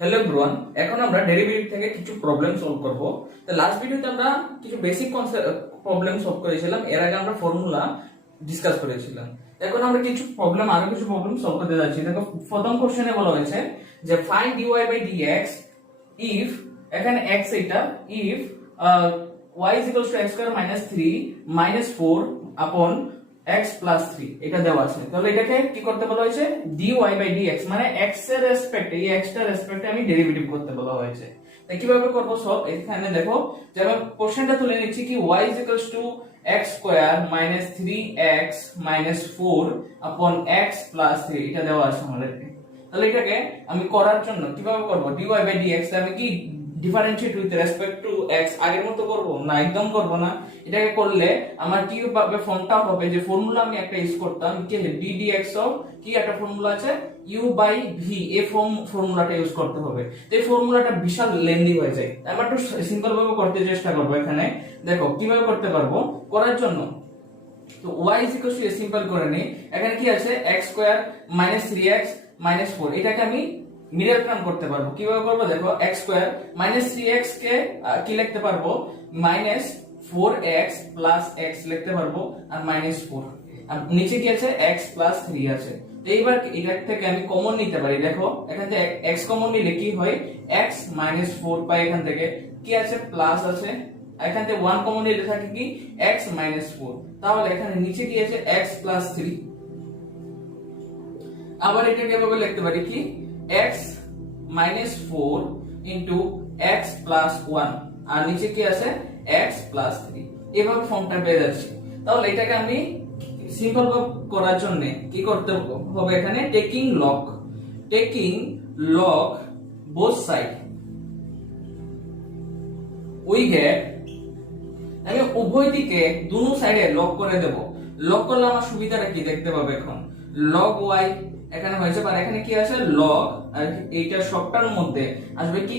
Hello everyone, এখন আমরা derivative থেকে কিছু প্রবলেম সলভ করব। তো লাস্ট ভিডিওতে আমরা কিছু বেসিক প্রবলেম সলভ করেছিলাম, এর আগে আমরা ফর্মুলা ডিসকাস করেছিলাম। এখন আমরা আরো কিছু প্রবলেম সলভ করতে যাচ্ছি। দেখো, প্রথম কোশ্চেনে বলা হয়েছে যে find dy by dx if, এখানে x এটা, if y is equals to x square minus 3 minus 4 upon x plus 3 এটা দেওয়া আছে। তাহলে এটাকে কি করতে বলা হয়েছে, dy by dx মানে x এর রেসপেক্টে, এই x এর রেসপেক্টে আমি ডেরিভেটিভ করতে বলা হয়েছে। তাই কিভাবে করব সব, এখানে দেখো যে আমি কোশ্চেনটা তুলে নিচ্ছি কি y is equals to x square minus 3x minus 4 upon x plus 3 এটা দেওয়া আছে আমাদেরকে। তাহলে এটাকে আমি করার জন্য কিভাবে করব, dy by dx আমি কি differentiate with respect to x আগের মতো করব না, একদম করব না। এটাকে করলে আমার কি হবে, ফর্মটা হবে যে ফর্মুলা আমি একটা ইউজ করতাম কি ddx অফ কি একটা ফর্মুলা আছে u বাই v, এই ফর্মুলাটা ইউজ করতে হবে। তো এই ফর্মুলাটা বিশাল লেন্দি হয়ে যায়, আমরা একটু সিম্পল ভাবে করতে চেষ্টা করব। এখানে দেখো কিভাবে করতে পারবো, করার জন্য তো y is equal to simple করে নেই। এখানে কি আছে x square minus 3x minus 4, এটাকে আমি মিডল টার্ম করতে পারবো। কিভাবে করবো দেখো, x স্কয়ার minus 3x কে কি লিখতে পারবো, minus 4x plus x লিখতে পারবো, আর minus 4 আর নিচে কি আছে x plus 3 আছে। তো এইবার এটা থেকে আমি কমন নিতে পারি। দেখো এখান থেকে x কমন নিলে কি হয়, x minus 4 পাই, এখান থেকে কি আছে প্লাস আছে, এখান থেকে 1 কমন নিলে থাকে কি x minus 4, তাহলে এখানে নিচে কি আছে x plus 3। আবার এটাকে এভাবে লিখতে পারি কি x minus 4 into x plus 1, আর নিচে কি আছে x plus 3, এভাবে ফর্মটা পেয়ে যাচ্ছে। তাহলে এটাকে আমি সিম্পল করার জন্য কি করতে হবে, এখানে taking log both side we get, আমি উভয় দিকে দুনো সাইডে লগ করে দেব। লগ করলে আমার সুবিধাটা কি দেখতে পাবে, এখন log y এখানে হয়েছে, আর এখানে কি আছে log, আর এইটা সবটার মধ্যে আসবে কি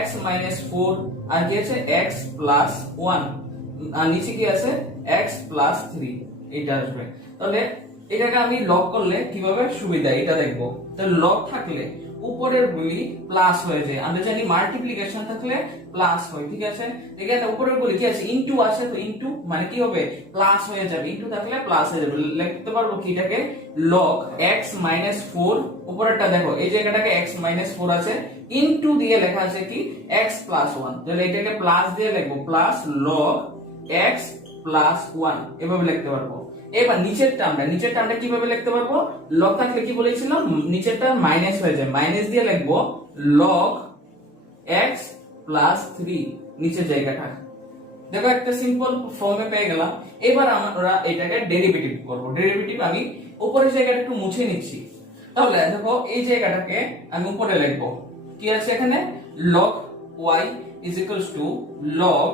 x minus 4, আর কি আছে x plus 1, আর নিচে কি আছে x plus 3 এটা আসবে। তাহলে এটাকে আমি লগ করলে কিভাবে সুবিধা এটা দেখবো। তাহলে লগ থাকলে উপরের গুলি প্লাস হয়ে যায়, আমরা জানি মাল্টিপ্লিকেশন থাকলে প্লাস হয়, ঠিক আছে। এখানে উপরের গুলি কি আছে ইনটু আছে, তো ইনটু মানে কি হবে প্লাস হয়ে যাবে, ইনটু থাকলে প্লাস হয়ে যাবে। লিখতে পারবো কি এটাকে log x minus 4, উপরেরটা দেখো এই জায়গাটাকে x minus 4 আছে, ইনটু দিয়ে লেখা আছে কি x plus 1, তাহলে এটাকে প্লাস দিয়ে লিখবো প্লাস log x plus 1, এভাবে লিখতে পারবো। এবার নিচের টার্মটা কিভাবে লিখতে পারবো, লগ থাকলে কি বলেছিলাম নিচেরটা মাইনাস হয়ে যায়, মাইনাস দিয়ে লিখবো log x plus 3 নিচের জায়গাটা। দেখো একটা সিম্পল ফর্মে পেয়ে গেলাম। এবার আমরা এটাকে ডেরিভেটিভ করব। ডেরিভেটিভ আমি উপরের জায়গাটা একটু মুছে নিচ্ছি। তাহলে দেখো এই জায়গাটাকে আমি উপরে লিখবো, কি আছে এখানে log y is equals to log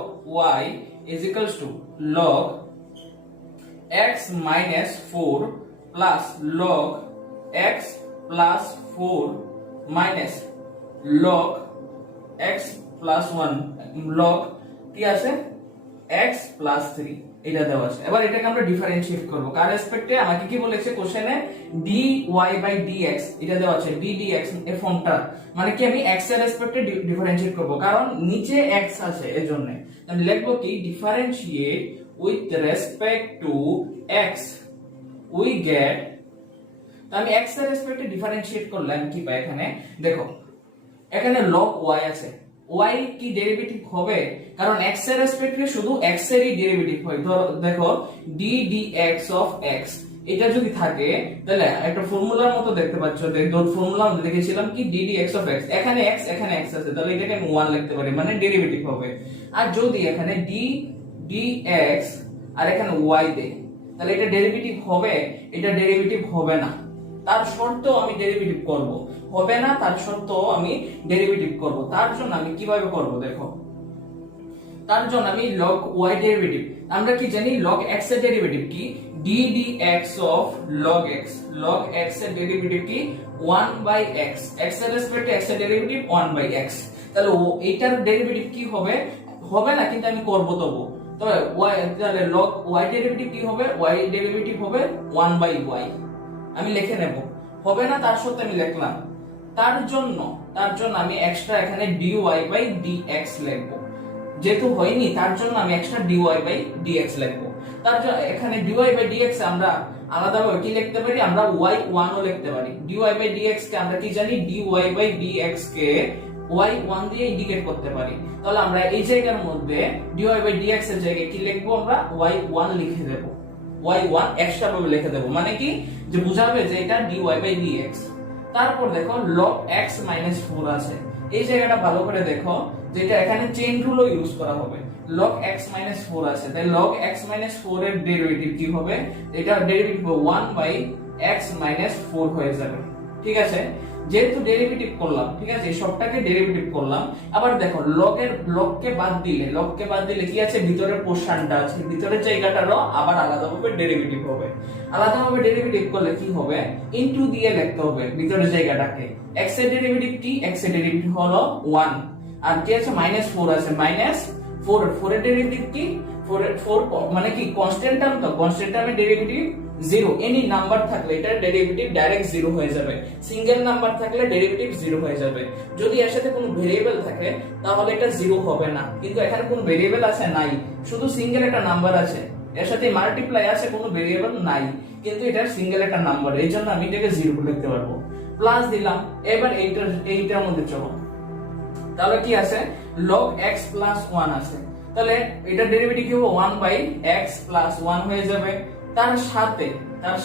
y is equals to log x minus 4 plus log x plus 4 minus log x plus 1 log কি আছে x plus 3 এটা দেওয়া আছে। এবার এটাকে আমরা ডিফারেন্সিয়েট করব, কার রেসপেক্টে আমাকে কি বলেছে কোশ্চেনে dy by dx এটা দেওয়া আছে, ddx এই ফর্মটা মানে কি আমি x এর রেসপেক্টে ডিফারেন্সিয়েট করব, কারণ নিচে x আছে এজন্য। আমি লিখব কি differentiate with respect to x we get, তো আমি x এর রেসপেক্টে ডিফারেন্সিয়েট করলাম কি পাই, এখানে দেখো এখানে log y আছে, y কি ডেরিভেটিভ হবে, কারণ x এর রেসপেক্টে শুধু x এরই ডেরিভেটিভ হয়। ধরো দেখো ddx of x এটা যদি থাকে তাহলে একটা ফর্মুলার মতো দেখতে পাচ্ছ, ডট ফর্মুলা আমরা দেখেছিলাম কি ddx of x, এখানে x এখানে x আছে, তাহলে এটাকে আমি 1 লিখতে পারি মানে ডেরিভেটিভ হবে। আর যদি এখানে dx আর এখানে y দে, তাহলে এটা ডেরিভেটিভ হবে, এটা ডেরিভেটিভ হবে না, তার শর্তেও আমি ডেরিভেটিভ করব, হবে না তার শর্তেও আমি ডেরিভেটিভ করব। তার জন্য আমি কিভাবে করব দেখো, তার জন্য আমি log y ডেরিভেটিভ, আমরা কি জানি log x এর ডেরিভেটিভ কি ddx of log x, log x এর ডেরিভেটিভ কি 1 by x, x এর রেসপেক্টে x এর ডেরিভেটিভ 1 by x, তাহলে এইটার ডেরিভেটিভ কি হবে, হবে না কিন্তু আমি করব তবু। তবে y তাহলে log y ডেরিভেটিভ কি হবে, y ডেরিভেটিভ হবে 1 by y, আমি লিখে নেব, হবে না তার সাথে আমি লিখলাম তার জন্য আমি এক্সট্রা এখানে dy বাই dx লিখবো। যেহেতু হয়নি তার জন্য আমি এক্সট্রা dy বাই dx লিখবো। তার জন্য এখানে dy বাই dx আমরা আলাদাভাবে কি লিখতে পারি, আমরা y1 ও লিখতে পারি। dy বাই dx কে আমরা কি জানি, dy by dx K y1 দিয়ে ইন্ডিকেট করতে পারি। তাহলে আমরা এই জায়গার মধ্যে dy বাই dx এর জায়গায় কি লিখবো, আমরা y1 লিখে দেব। y1 এক্সট্রা ভাবে লিখে দেব, মানে কি যে বোঝাবে যে এটা dy বাই dx। তারপর দেখো log x 4 আছে, এই জায়গাটা ভালো করে দেখো, যেটা এখানে চেইন রুলও ইউজ করা হবে। log x 4 আছে, তাই log x 4 এর ডেরিভেটিভ কি হবে, এটা ডেরিভেটিভ 1 বাই x 4 হয়ে যাবে। ঠিক আছে, যেহেতু ডেরিভেটিভ করলাম, ঠিক আছে, সবটাকে ডেরিভেটিভ করলাম। আবার দেখো লগকে বাদ দিলে কি আছে, ভিতরের পোরশনটা আছে, ভিতরের জায়গাটারও আবার আলাদাভাবে ডেরিভেটিভ হবে। আলাদাভাবে ডেরিভেটিভ করলে কি হবে, ইনটু দিয়ে লিখতে হবে ভিতরের জায়গাটাকে। x এর ডেরিভেটিভ কি, x এর ডেরিভেটিভ হলো 1, আর কি আছে -4 আছে, -4 এর ডেরিভেটিভ কি, 4 মানে কি কনস্ট্যান্ট টার্ম, তো কনস্ট্যান্ট টার্মের ডেরিভেটিভ 0। এনি নাম্বার থাকলে এটার ডেরিভেটিভ ডাইরেক্ট 0 হয়ে যাবে, সিঙ্গেল নাম্বার থাকলে ডেরিভেটিভ 0 হয়ে যাবে। যদি এর সাথে কোনো ভেরিয়েবল থাকে তাহলে এটা 0 হবে না, কিন্তু এখানে কোনো ভেরিয়েবল আছে নাই, শুধু সিঙ্গেল একটা নাম্বার আছে, এর সাথে মাল্টিপ্লাই আছে, কোনো ভেরিয়েবল নাই, কিন্তু এটা সিঙ্গেল একটা নাম্বার, এই জন্য আমি এটাকে 0 লিখতে পারবো। প্লাস দিলাম, এবার এইটার মধ্যে চলো, তাহলে কি আছে, log x 1 আছে, তাহলে এটা ডেরিভেটিভ কি হবে, 1 বাই x 1 হয়ে যাবে। তার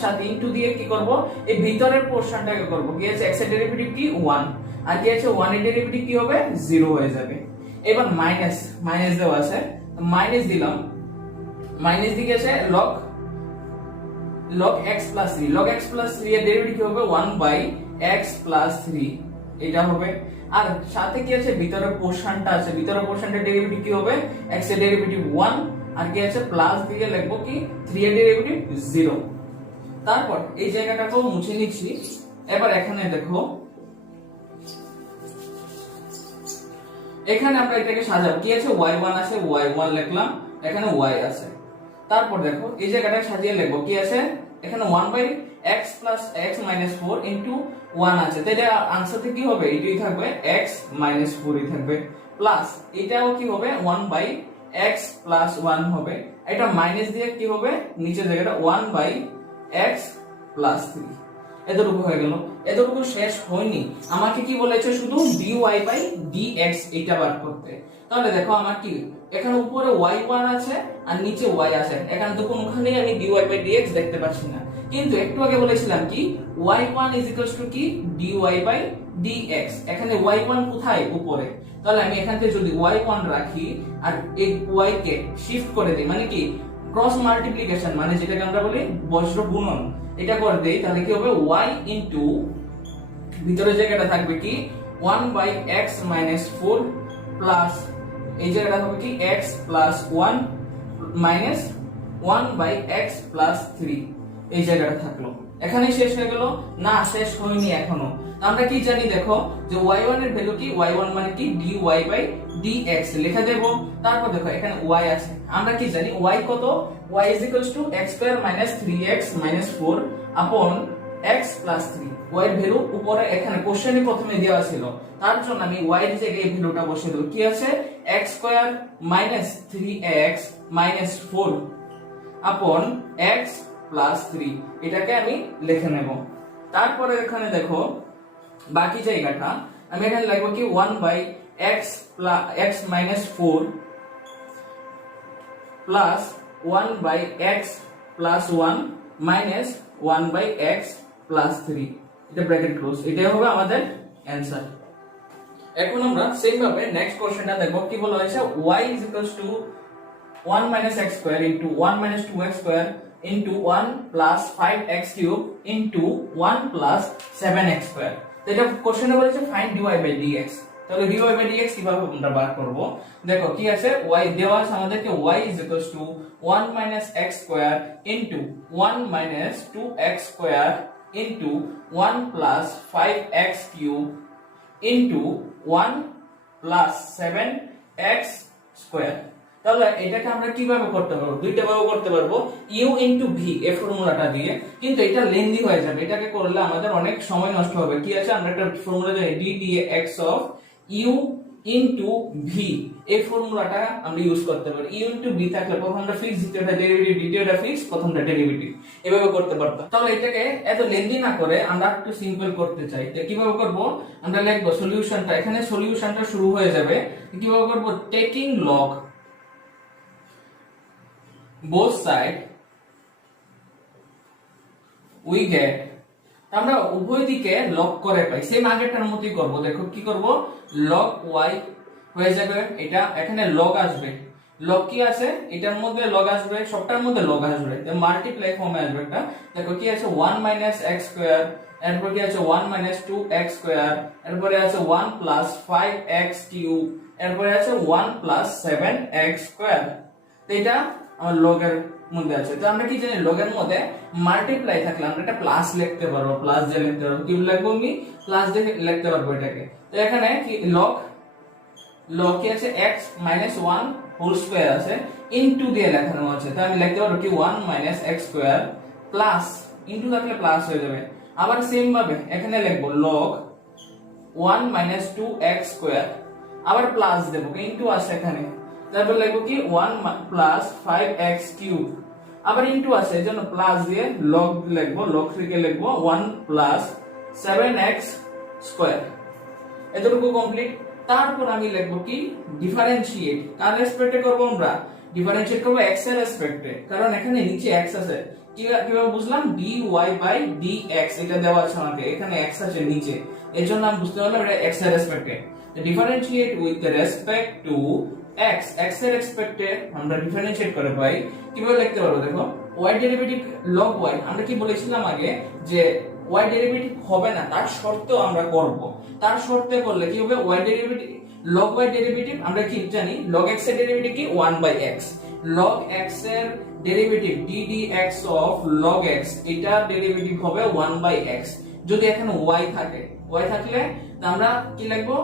সাথে ইনটু দিয়ে কি করব, এই ভিতরের পোরশনটাকে করব, কি আছে, x এর ডেরিভেটিভ কি 1, আর কি আছে 1 এর ডেরিভেটিভ কি হবে 0 হয়ে যাবে। এবার মাইনাস দেওয়া আছে, মাইনাস দিলাম, মাইনাস দিকে আছে log x 3, log x 3 এর ডেরিভেটিভ কি হবে 1 বাই x 3, এটা হবে। আর সাথে কি আছে, ভিতরের পোরশনটা আছে, ভিতরের পোরশনটার ডেরিভেটিভ কি হবে, x এর ডেরিভেটিভ 1, আর কি আছে প্লাস দিয়ে লিখবো কি 3 এর ডেরিভেটিভ 0। তারপর এই জায়গাটাকেও মুছে নিচ্ছি। এবার এখানে দেখো, এখানে আমরা এটাকে সাজাবো, কি আছে y1 আছে, y1 লিখলাম, এখানে y আছে। তারপর দেখো এই জায়গাটা সাজিয়ে লিখবো, কি আছে এখানে 1 by x plus x minus 4 into 1 আছে, তাই এটা আনসারতে কি হবে, এটাই থাকবে x মাইনাস 4 ই থাকবে, প্লাস এটাও কি হবে 1 বাই x প্লাস 1 হবে, এটা মাইনাস দিয়ে কি হবে, নিচে জায়গাটা 1 বাই x প্লাস 3। এতটুকু হয়ে গেল। এতটুকু শেষ হয়নি, আমাকে কি বলেছে, শুধু dy বাই dx এটা বার করতে। তাহলে দেখো আমার কি, এখানে উপরে y1 আছে আর নিচে y আছে, এখানে তো কোনখানেই আমি dy বাই dx দেখতে পাচ্ছি না, কিন্তু একটু আগে বলেছিলাম কি y1 কি dy বাই dx, এখানে y1 কোথায়, উপরে। তাহলে আমি এখান থেকে যদি y1 রাখি আর এই y কে শিফট করে দিই, মানে কি ক্রস মাল্টিপ্লিকেশন, মানে যেটাকে আমরা বলি বজ্র গুণন, এটা করে দেই, তাহলে কি হবে y ইনটু ভিতরের জায়গাটা থাকবে কি 1 বাই x মাইনাস 4 প্লাস এই জায়গাটা হবে কি x plus 1 minus 1 by x plus 3, এই জায়গাটা থাকলো। এখানেই শেষ হয়ে গেল না, শেষ হয়নি এখনো। আমরা কি জানি দেখো, যে y1 এর ভ্যালু কি, y1 মানে কি dy বাই dx লিখে দেব। তারপর দেখো এখানে y আছে, আমরা কি জানি y কত, y is equals to x square minus 3x minus 4 upon x plus 3। y এর ভ্যালু উপরে এখানে কোশ্চেনে প্রথমে দেওয়া ছিল, তার জন্য আমি y এর জায়গায় এই ভ্যালুটা বসিয়ে দেব, কি আছে x square minus 3x minus 4 upon x plus 3, এটাকে আমি লিখে নেব। তারপরে এখানে দেখো বাকি জায়গাটা আমি এখানে লিখব কি 1 by x plus x minus 4 plus 1 by x plus 1 minus 1 by x plus 3, এটা ব্র্যাকেট ক্লোজ, এটাই হবে আমাদের অ্যানসার। এখন আমরা সেম ভাবে নেক্সট কোশ্চেনটা দেখব, কি বলা হয়েছে y is equals to 1 minus x square into 1 minus 2x square into 1 plus 5x cube into 1 plus 7x square। তো এটা কোশ্চেনে বলেছে ফাইন্ড dy by dx। তাহলে dy by dx কিভাবে আমরা বার করব, দেখো কি আছে y দেওয়া আছে আমাদেরকে, y is equals to 1 minus x square into 1 minus 2x square into 1 plus 5x cube into 1 plus 7x square। তাহলে এটাকে আমরা কিভাবে করতে পারবো, দুইটা ভাবে করতে পারবো, u ইনটু v এই ফর্মুলাটা দিয়ে, কিন্তু এটা লেন্দি হয়ে যাবে, এটাকে করলে আমাদের অনেক সময় নষ্ট হবে। কি আছে, আমরা একটা ফর্মুলা জানি d dx of u into v, এই ফর্মুলাটা আমরা ইউজ করতে পারি। u ইনটু v থাকলে প্রথমটা ফিক্স, দ্বিতীয়টা ডেরিভেটিভ, দ্বিতীয়টা ফিক্স, প্রথমটা ডেরিভেটিভ, এভাবে করতে পারতাম। তাহলে এটাকে এত লেন্দি না করে আমরা একটু সিম্পল করতে চাই, তো কিভাবে করব, আমরা লিখবো সলিউশনটা, এখানে সলিউশনটা শুরু হয়ে যাবে, কিভাবে করব, taking log both side we get, আমরা উভয় দিকে লগ করে পাই, সেম আগেরটার মতই করব। দেখো কি করব, log y হয়ে যাবে, এটা এখানে log আসবে, log কি আছে, এটার মধ্যে log আসবে, সবটার মধ্যে log আসবে, তো মাল্টিপ্লাই ফর্মে আসবে একটা। দেখো কি আছে 1 x স্কয়ার, এরপর কি আছে 1 2x স্কয়ার, এরপরে আছে 1 5x কিউব, এরপরে আছে 1 7x স্কয়ার। তো এটা আমার log এর মধ্যে আছে। তো আমরা কি জানি, log এর মধ্যে মাল্টিপ্লাই থাকলে আমরা এটা প্লাস লিখতে পারবো, প্লাস দিয়ে লিখতে পারবো, কিউব লিখবো আমি, প্লাস দিয়ে লিখতে পারবো এটাকে। তো এখানে কি log কি আছে, x 1 হোল স্কয়ার আছে, ইনটু দিয়ে লেখানো আছে, তো আমি লিখতে পারবো কি 1 x স্কয়ার প্লাস, ইনটু থাকলে প্লাস হয়ে যাবে। আবার সেম ভাবে এখানে লিখবো log 1 2x স্কয়ার, আবার প্লাস দেব, ইনটু আছে এখানে, তারপর লিখবো কি 1 5x কিউব, আবার ইনটু আছে, এজন্য প্লাস দিয়ে log লিখবো, log 3 কে লিখবো 1 7x স্কয়ার। এতটুকু কমপ্লিট। তারপর আমি লিখবো কি ডিফারেন্সিয়েট, কার রেসপেক্টে করব, আমরা ডিফারেন্সিয়েট করব x এর রেসপেক্টে, কারণ এখানে নিচে x আছে। কিভাবে বুঝলাম, dy বাই dx, এটা দেওয়া আছে আমাকে, এখানে x আছে নিচে, এজন্য আমি বুঝতে পারলাম এটা x এর রেসপেক্টে। Differentiate with respect to x, x এর রেসপেক্টে আমরা ডিফারেন্সিয়েট করে পাই। কিভাবে লিখতে পারবো, দেখো y ডেরিভেটিভ log y, আমরা কি বলেছিলাম আগে যে y ডেরিভেটিভ হবে না, তার শর্তেও আমরা করব, তার শর্তে করলে কি হবে, y derivative log y derivative আমরা কি জানি, log x এর ডেরিভেটিভ কি 1/x, log x এর derivative d dx of log x, এটা ডেরিভেটিভ হবে 1/x। যদি এখানে y থাকে, y থাকলে আমরা কি লিখবো,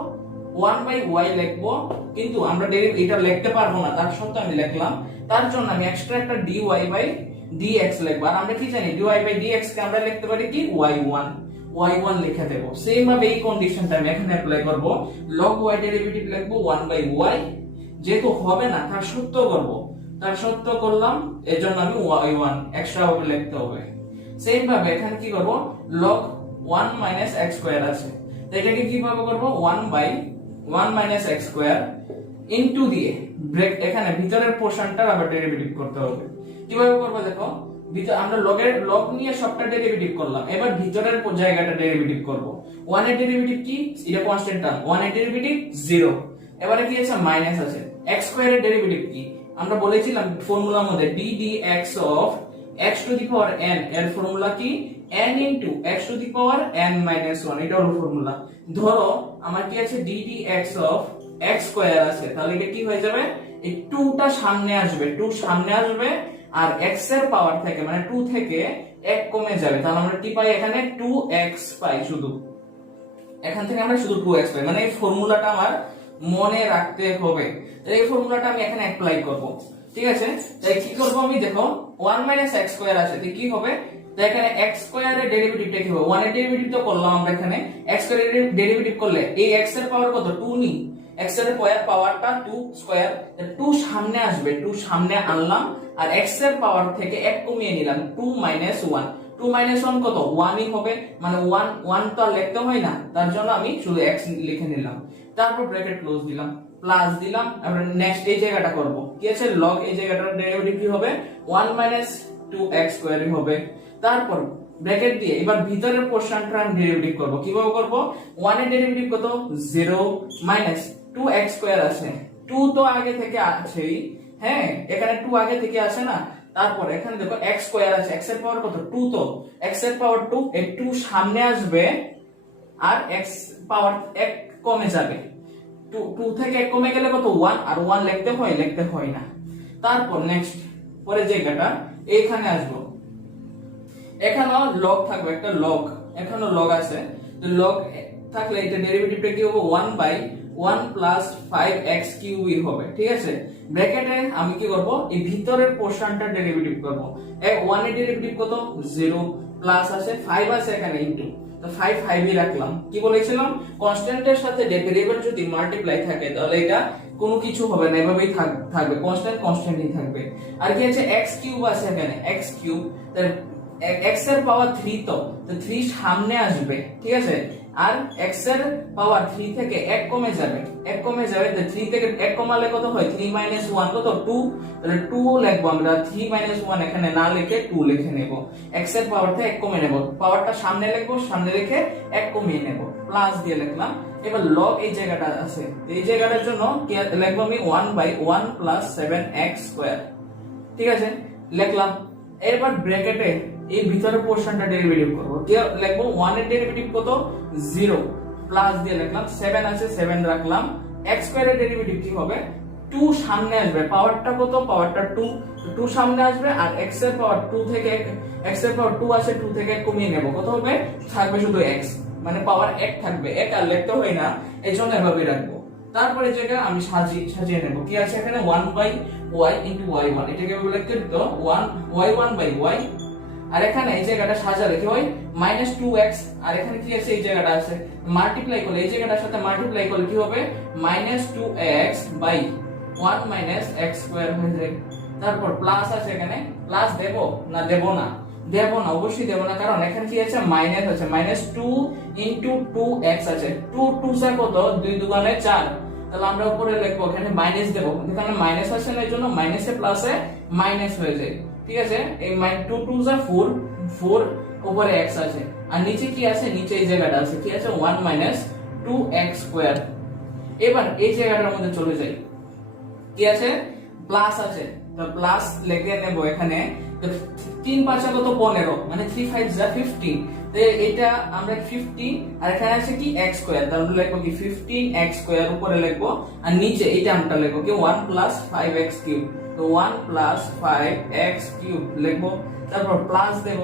1/y লিখবো, কিন্তু আমরা এটা লিখতে পারবো না, তার সত্ত্বেও আমি লিখলাম, তার জন্য আমি এক্সট্রা একটা dy বাই dx লিখবো। আর আমরা কি জানি, dy বাই dx কে আমরা লিখতে পারি কি y1 লিখে দেব। সেম ভাবে এই কন্ডিশনটা আমি এখানে অ্যাপ্লাই করব, log y ডেরিভেটিভ লিখবো 1/y, যেহেতু হবে না তার সত্ত্বেও করব, তার সত্ত্বেও করলাম, এজন্য আমি y1 এক্সট্রা ভাবে লিখতে হবে। সেম ভাবে এখানে কি করব, log 1 x স্কয়ার আছে, তো এটাকে কিভাবে করব, 1 x স্কয়ার ইনটু দিয়ে ব্রেক, এখানে ভিতরের পোরশনটার আবার ডেরিভেটিভ করতে হবে। কিভাবে করব, দেখো আমরা log নিয়ে সবটা ডেরিভেটিভ করলাম, এবার ভিতরের জায়গাটা ডেরিভেটিভ করব। 1 এর ডেরিভেটিভ কি, এটা কনস্ট্যান্ট টার্ম, 1 এর ডেরিভেটিভ 0, এবারে কি আছে, মাইনাস আছে। x স্কয়ারের ডেরিভেটিভ কি, আমরা বলেছিলাম ফর্মুলার মধ্যে d dx of x to the power n, এর ফর্মুলা কি n into x to the power n minus 1, এটা হলো ফর্মুলা। ধরো আমার কি আছে, d dx of x square আছে, তাহলে এটা কি হয়ে যাবে, এই 2 টা সামনে আসবে, 2 সামনে আসবে, আর x এর পাওয়ার থেকে মানে 2 থেকে 1 কমে যাবে, তাহলে আমরা কি পাই, এখানে 2x পাই, শুধু এখান থেকে আমরা শুধু 2x পাই, মানে এই ফর্মুলাটা আমার মনে রাখতে হবে। তো এই ফর্মুলাটা আমি এখানে অ্যাপ্লাই করব, ঠিক আছে। তাই কি করব আমি, দেখো 1 x স্কয়ার আছে, তো কি হবে, তো এখানে x স্কয়ারের ডেরিভেটিভটা কি হবে, 1 এর ডেরিভেটিভ তো করলাম আমরা, এখানে x স্কয়ারের ডেরিভেটিভ করলে এই x এর পাওয়ার কত, 2 নি, x এর পাওয়ারটা 2 স্কয়ার, 2 সামনে আসবে, 2 সামনে আনলাম, আর x এর পাওয়ার থেকে 1 কমিয়ে নিলাম, 2 1, 2 1 কত, 1 ই হবে, মানে 1 তো আর লিখতে হয় না, তার জন্য আমি শুধু x লিখে নিলাম, তারপর ব্র্যাকেট ক্লোজ দিলাম, প্লাস দিলাম। আমরা নেক্সট এই জায়গাটা করব, কি আছে, log এই জায়গাটার ডেরিভেটিভ কি হবে, 1 2x স্কয়ারই হবে। তারপর ব্র্যাকেট দিয়ে এবার ভিতরের পোরশনটা আমি ডেরিভেটিভ করব। কিভাবে করব, 1 এর ডেরিভেটিভ কত, 0 2x স্কয়ার আছে, 2 তো আগে থেকে আছেই, হ্যাঁ এখানে 2 আগে থেকে আসে না, তারপর এখানে দেখো x স্কয়ার আছে, x এর পাওয়ার কত, 2, তো x এর পাওয়ার 2, এই 2 সামনে আসবে, আর x পাওয়ার 1 কমে যাবে, 2 থেকে 1 কমে গেলে কত, 1, আর 1 লিখতে হয় না। তারপর নেক্সট পরের জায়গাটা এখানে আসবো, এখানেও log থাকবে, একটা log, এখানেও log আছে, তো log থাকলে এটা ডেরিভেটিভটা কি হবে, 1 1 প্লাস 5x কিউবই হবে, ঠিক আছে। ব্র্যাকেটে আমি কি করব, এই ভিতরের পোরশনটা ডেরিভেটিভ করব। 1 এর ডেরিভেটিভ কত, 0 প্লাস আছে 5 আছে এখানে ইনটু, তো 5 5ই রাখলাম। কি বলেছিলাম, কনস্ট্যান্টের সাথে ভেরিয়েবল যদি মাল্টিপ্লাই থাকে তাহলে এটা কোনো কিছু হবে না, এভাবেই থাকবে, কনস্ট্যান্ট কনস্ট্যান্টই থাকবে। আর কি আছে, x কিউব আছে এখানে, x কিউব, x এর পাওয়ার 3, তো 3 সামনে আসবে, ঠিক আছে। আর x এর পাওয়ার 3 থেকে 1 কমে যাবে, 1 কমে যাবে, তো 3 থেকে 1 কমালে কত হয়, 3 - 1 কত, 2, তাহলে 2 লিখবো আমরা, 3 - 1 এখানে না লিখে 2 লিখে নেব। x এর পাওয়ার থেকে 1 কমে নেব, পাওয়ারটা সামনে লিখবো, সামনে লিখে 1 কমিয়ে নেব, প্লাস দিয়ে লিখলাম। এবার log এই জায়গাটা আছে, এই জায়গাটার জন্য কি লিখবো আমি, 1/1 + 7x², ঠিক আছে, লিখলাম। এরপর ব্র্যাকেটে এই ভিতরের পোরশনটা ডেরিভেটিভ করব, কি লিখবো, 1 এর ডেরিভেটিভ কত, 0 প্লাস দিয়ে লিখলাম, 7 আছে 7 রাখলাম। x² এর ডেরিভেটিভ কি হবে, 2 সামনে আসবে, পাওয়ারটা কত, পাওয়ারটা 2 সামনে আসবে, আর x এর পাওয়ার 2 থেকে, x এর পাওয়ার 2 আছে, 2 থেকে কমিয়ে নেব, কত হবে, থাকবে শুধু x, মানে পাওয়ার 1 থাকবে, 1 আর লিখতে হয় না, এজন্য এভাবে রাখবো। তারপরে জায়গা আমি সাজিয়ে নেব, কি আছে এখানে, 1/y * y1, এটাকে বলে লিখতে তো 1y1/y, আর এখানে এই জায়গাটা সাজালে কি হয়, -2x, আর এখানে কি আছে, এই জায়গাটা আছে, মাল্টিপ্লাই করলে এই জায়গাটার সাথে মাল্টিপ্লাই করলে কি হবে, -2x/1 - x² হয়ে যায়। তারপর প্লাস আছে এখানে, প্লাস দেব না, দেব না, অবশ্যই দেব না, কারণ এখানে কি আছে, মাইনাস আছে, -2 * 2x আছে, 2 2 কত, 2 × 2 = 4, তাহলে আমরা উপরে লিখবো, এখানে মাইনাস দেব, এখানে মাইনাস আছে না, এজন্য মাইনাসে প্লাসে মাইনাস হয়ে যায়, ঠিক আছে। এই 2 2 = 4, 4 উপরে x আছে, আর নিচে কি আছে, নিচে এই জায়গাটা আছে, কি আছে, 1 - 2x²। এবার এই জায়গাটার মধ্যে চলে যাই, কি আছে, প্লাস আছে, তো প্লাস লিখে নেব এখানে, তো 3 5 কত, 15, মানে 3 5 = 15, তো এটা আমরা 15, আর এখানে আছে কি, x², তাহলে আমরা লিখবো কি, 15x² উপরে লিখবো, আর নিচে এই টার্মটা লিখবো কি, 1 + 5x³, তো 1 + 5x³ লিখবো, তারপর প্লাস দেব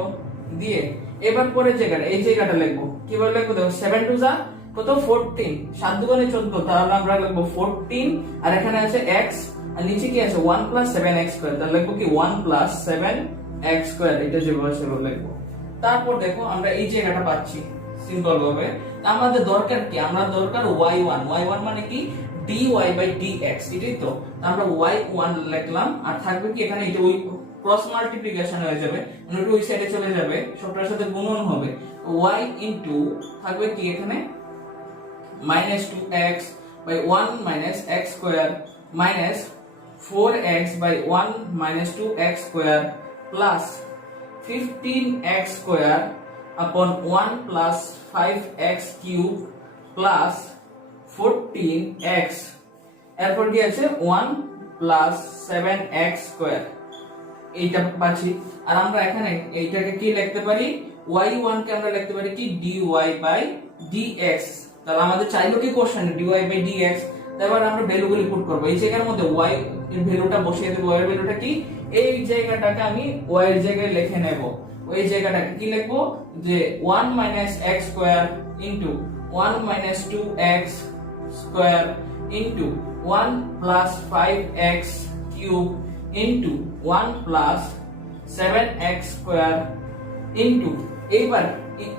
দিয়ে, এবার পরের জায়গাটা, এই জায়গাটা লিখবো, কিভাবে লিখবো, দেখো 7 2 = কত, 14, 7 2 = 14, তাহলে আমরা লিখবো 14, আর এখানে আছে x, আর নিচে কি আছে, 1 + 7x², তাহলে লিখবো কি, 1 + 7x², এটা যেভাবে সেভাবে লিখবো। তারপর দেখো আমরা এই জায়গাটা পাচ্ছি সিম্পল ভাবে, আমাদের দরকার কি, আমরা দরকার y1 মানে কি, dy/dx, এটাই তো, আমরা y1 লিখলাম, আর থাকবে কি এখানে, এটা ওই ক্রস মাল্টিপ্লিকেশন হয়ে যাবে, মানে ওই সাইডে চলে যাবে, সবটার সাথে গুণন হবে, y ইনটু থাকবে কি এখানে, -2x/1 - x² minus 4x/1 - 2x² plus 15x² upon 1 plus 5x³ plus 14x, এরপর কি আছে, 1 plus 7x², এইটা পাচ্ছি। আর আমরা এখানে এইটাকে কি লিখতে পারি, y1 কে আমরা লিখতে পারি কি, dy/dx, তাহলে আমাদের চাইলো কি কোশ্চেন, dy/dx, এবার আমরা ভ্যালুগুলি পুট করব, এই জায়গার মধ্যে y এর ভ্যালুটা বসিয়ে দেব, y এর ভ্যালুটা কি, এই জায়গাটাকে আমি y এর জায়গায় লিখে নেব, ওই জায়গাটাকে কি লিখব, যে 1 - x² into 1 - 2x² into 1 plus 5x³ into 1 plus 7x² into, এইবার